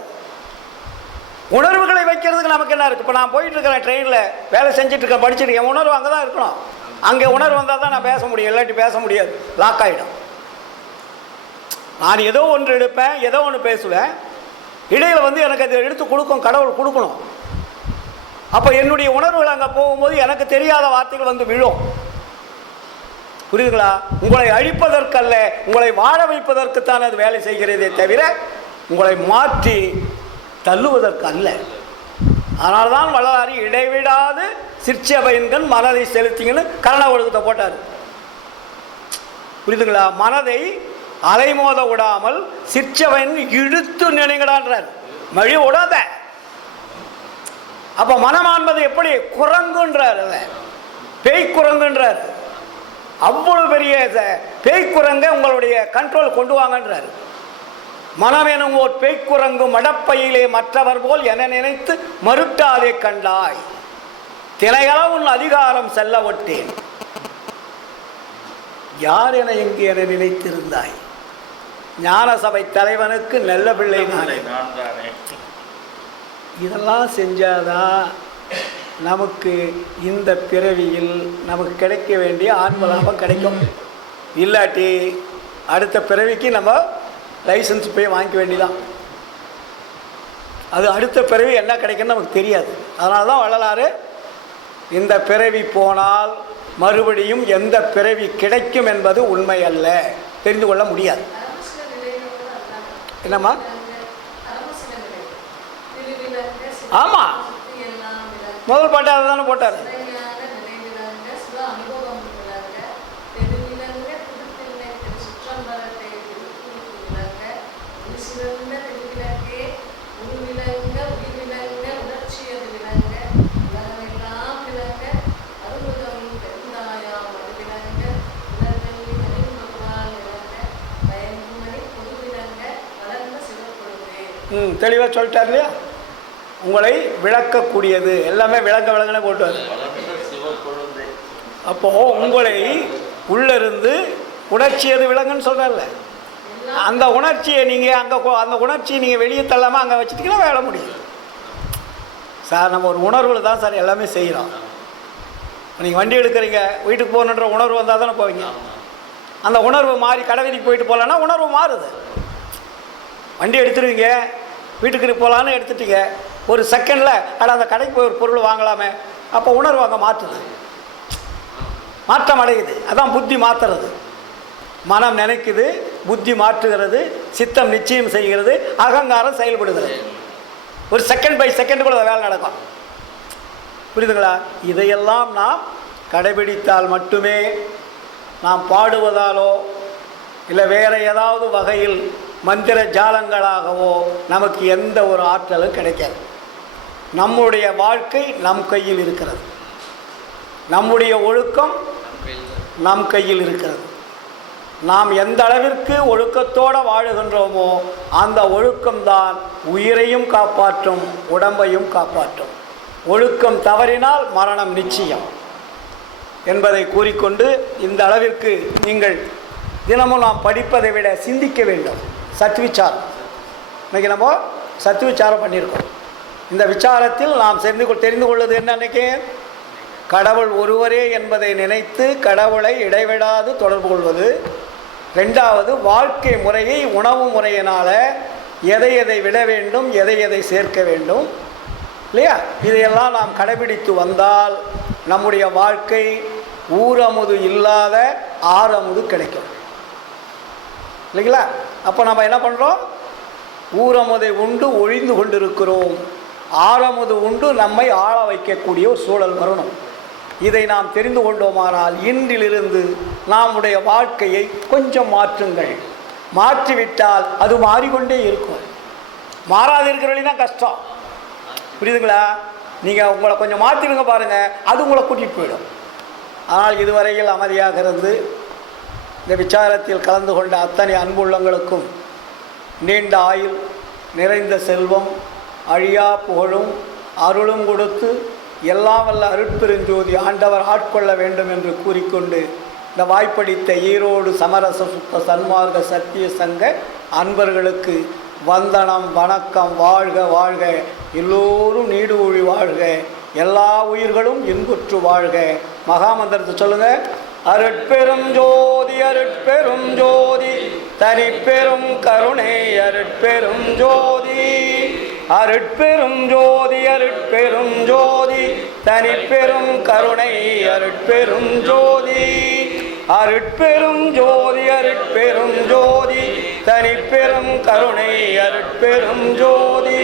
உணர்வுகளை வைக்கிறதுக்கு நமக்கு என்ன இருக்குது? இப்போ நான் போயிட்டு இருக்கிறேன், ட்ரெயினில் வேலை செஞ்சுட்டு இருக்கேன், படிச்சுட்டு, என் உணர்வு அங்கே தான் இருக்கணும். அங்கே உணர்வு வந்தால் தான் நான் பேச முடியும், இல்லாட்டி பேச முடியாது, லாக் ஆகிடும். நான் ஏதோ ஒன்று எடுப்பேன், ஏதோ ஒன்று பேசுவேன், இடையில் வந்து எனக்கு அதை எடுத்து கொடுக்கும், கடவுள் கொடுக்கணும். அப்போ என்னுடைய உணர்வுகள் அங்கே போகும்போது எனக்கு தெரியாத வார்த்தைகள் வந்து விழும். புரியுதுங்களா? உங்களை அழிப்பதற்கல்ல, உங்களை வாழ வைப்பதற்குத்தான் அது வேலை செய்கிறதே தவிர உங்களை மாற்றி தள்ளுவதற்கு அல்ல. அதனால தான் வள்ளலார் இடைவிடாது சிற்சபையின்கண் மனதை செலுத்திங்கன்னு கரண ஒழுக்கத்தை போட்டார். புரியுதுங்களா? மனதை அலைமோத விடாமல் சிற்சபையின் இழுத்து நினைங்கடான்றார், மழி விடாத. அப்போ மனமான்பது எப்படி குரங்குன்றார், பேய் குரங்குன்றார். அவ்வளவு பெரிய பேய் குரங்க உங்களுடைய கண்ட்ரோல் கொண்டு வாங்கன்றார். மனம் எனும் ஓர் பேய்க்குரங்கு மடப்பையிலே மற்றவர் போல் என நினைத்து மறுட்டாதே கண்டாய், தினையளவு உன் அதிகாரம் செல்ல ஒட்டேன், யார் என எங்கு என நினைத்திருந்தாய், ஞான சபை தலைவனுக்கு நல்ல பிள்ளை நானே. இதெல்லாம் செஞ்சாதான் நமக்கு இந்த பிறவியில் நமக்கு கிடைக்க வேண்டிய ஆன்ம லாபம் கிடைக்கும். இல்லாட்டி அடுத்த பிறவிக்கு நம்ம லைசன்ஸ் போய் வாங்கிக்க வேண்டியதான். அது அடுத்த பிறவி என்ன கிடைக்குன்னு நமக்கு தெரியாது. அதனால தான் வள்ளலார் இந்த பிறவி போனால் மறுபடியும் எந்த பிறவி கிடைக்கும் என்பது உண்மை அல்ல, தெரிந்து கொள்ள முடியாது. என்னம்மா? ஆமாம், முதல் பாட்டு அதை தானே போட்டார். தெளிவாக சொல்லிட்டார் இல்லையா? உங்களை விளக்கக்கூடியது எல்லாமே விளங்கனே போட்டுவார். அப்போது உங்களை உள்ளிருந்து உணர்ச்சியது விளங்குன்னு சொல்கிறார்ல, அந்த உணர்ச்சியை நீங்கள் அங்கே அந்த உணர்ச்சியை நீங்கள் வெளியே தள்ளாமல் அங்கே வச்சுட்டிங்கன்னா வேலை முடியும். சார் நம்ம ஒரு உணர்வில் தான் சார் எல்லாமே செய்கிறோம். நீங்கள் வண்டி எடுக்கிறீங்க, வீட்டுக்கு போகணுன்ற உணர்வு வந்தால் தானே போவீங்க. அந்த உணர்வு மாறி கடை வீதிக்கு போயிட்டு போகலன்னா உணர்வு மாறுது. வண்டி எடுத்துருவீங்க, வீட்டுக்கு போகலான்னு எடுத்துட்டீங்க, ஒரு செகண்டில் அட அந்த கடைக்கு போய் ஒரு பொருள் வாங்கலாமே, அப்போ உணர்வு அங்கே மாற்றுது, மாற்றம் அடையுது. அதான் புத்தி மாற்றுறது. மனம் நினைக்குது, புத்தி மாற்றுகிறது, சித்தம் நிச்சயம் செய்கிறது, அகங்காரம் செயல்படுகிறது. ஒரு செகண்ட் பை செகண்டுக்குள்ள வேலை நடக்கும். புரியுதுங்களா? இதையெல்லாம் நாம் கடைபிடித்தால் மட்டுமே, நாம் பாடுவதாலோ இல்லை வேறு ஏதாவது வகையில் மந்திர ஜாலங்களாகவோ நமக்கு எந்த ஒரு ஆற்றலும் கிடைக்காது. நம்முடைய வாழ்க்கை நம் கையில் இருக்கிறது, நம்முடைய ஒழுக்கம் நம் கையில் இருக்கிறது. நாம் எந்த அளவிற்கு ஒழுக்கத்தோடு வாழுகின்றோமோ அந்த ஒழுக்கம்தான் உயிரையும் காப்பாற்றும், உடம்பையும் காப்பாற்றும். ஒழுக்கம் தவறினால் மரணம் நிச்சயம் என்பதை கூறிக்கொண்டு, இந்த அளவிற்கு நீங்கள் தினமும் நாம் படிப்பதை விட சிந்திக்க வேண்டும். சத்விச்சாரம் இன்றைக்கி நம்ம சத்விச்சாரம் பண்ணியிருக்கோம். இந்த விசாரத்தில் நாம் தெரிந்து கொள்வது என்ன? அன்றைக்கி கடவுள் ஒருவரே என்பதை நினைத்து கடவுளை இடைவிடாது தொடர்பு கொள்வது. ரெண்டாவது, வாழ்க்கை முறையை உணவு முறையினால் எதை எதை விட வேண்டும், எதை எதை சேர்க்க வேண்டும், இல்லையா? இதையெல்லாம் நாம் கடைபிடித்து வந்தால் நம்முடைய வாழ்க்கை ஊரமுது இல்லாத ஆரமுது கிடைக்கும், இல்லைங்களா? அப்போ நம்ம என்ன பண்ணுறோம்? ஊரமுதை உண்டு ஒழிந்து கொண்டிருக்கிறோம். ஆரமுது உண்டு நம்மை ஆள வைக்கக்கூடிய ஒரு சூழல் வரணும். இதை நாம் தெரிந்து கொண்டோமானால் இன்றிலிருந்து நம்முடைய வாழ்க்கையை கொஞ்சம் மாற்றுங்கள். மாற்றிவிட்டால் அது மாறிக்கொண்டே இருக்கும். மாறாது இருக்கிற வழி தான் கஷ்டம். புரியுதுங்களா? நீங்கள் உங்களை கொஞ்சம் மாற்றிடுங்க பாருங்கள், அது உங்களை கூட்டிகிட்டு போயிடும். ஆனால் இதுவரையில் அமைதியாக இருந்து இந்த விசாரத்தில் கலந்து கொண்ட அத்தனை அன்புள்ளங்களுக்கும் நீண்ட ஆயுள், நிறைந்த செல்வம், அழியா புகழும் அருளும் கொடுத்து எல்லாம் வல்ல அருட்பெருஞ்சோதி ஆண்டவர் ஆட்கொள்ள வேண்டும் என்று கூறிக்கொண்டு, இந்த வாய்ப்பளித்த ஈரோடு சமரச சுத்த சன்மார்க்க சத்திய சங்க அன்பர்களுக்கு வந்தனம், வணக்கம். வாழ்க வாழ்க, எல்லோரும் நீடு ஒழி வாழ்க, எல்லா உயிர்களும் இன்புற்று வாழ்க. மகாமந்திரத்தை சொல்லுங்கள். அருட்பெரும் ஜோதி அருட்பெரும் ஜோதி தனிப்பெரும் கருணை அருட்பெரும் ஜோதி. அருட்பெரும் ஜோதி அருட்பெரும் ஜோதி தனிப்பெரும் கருணை அருட்பெரும் ஜோதி. அருட்பெரும் ஜோதி அருட்பெரும் ஜோதி தனிப்பெரும் கருணை அருட்பெரும் ஜோதி.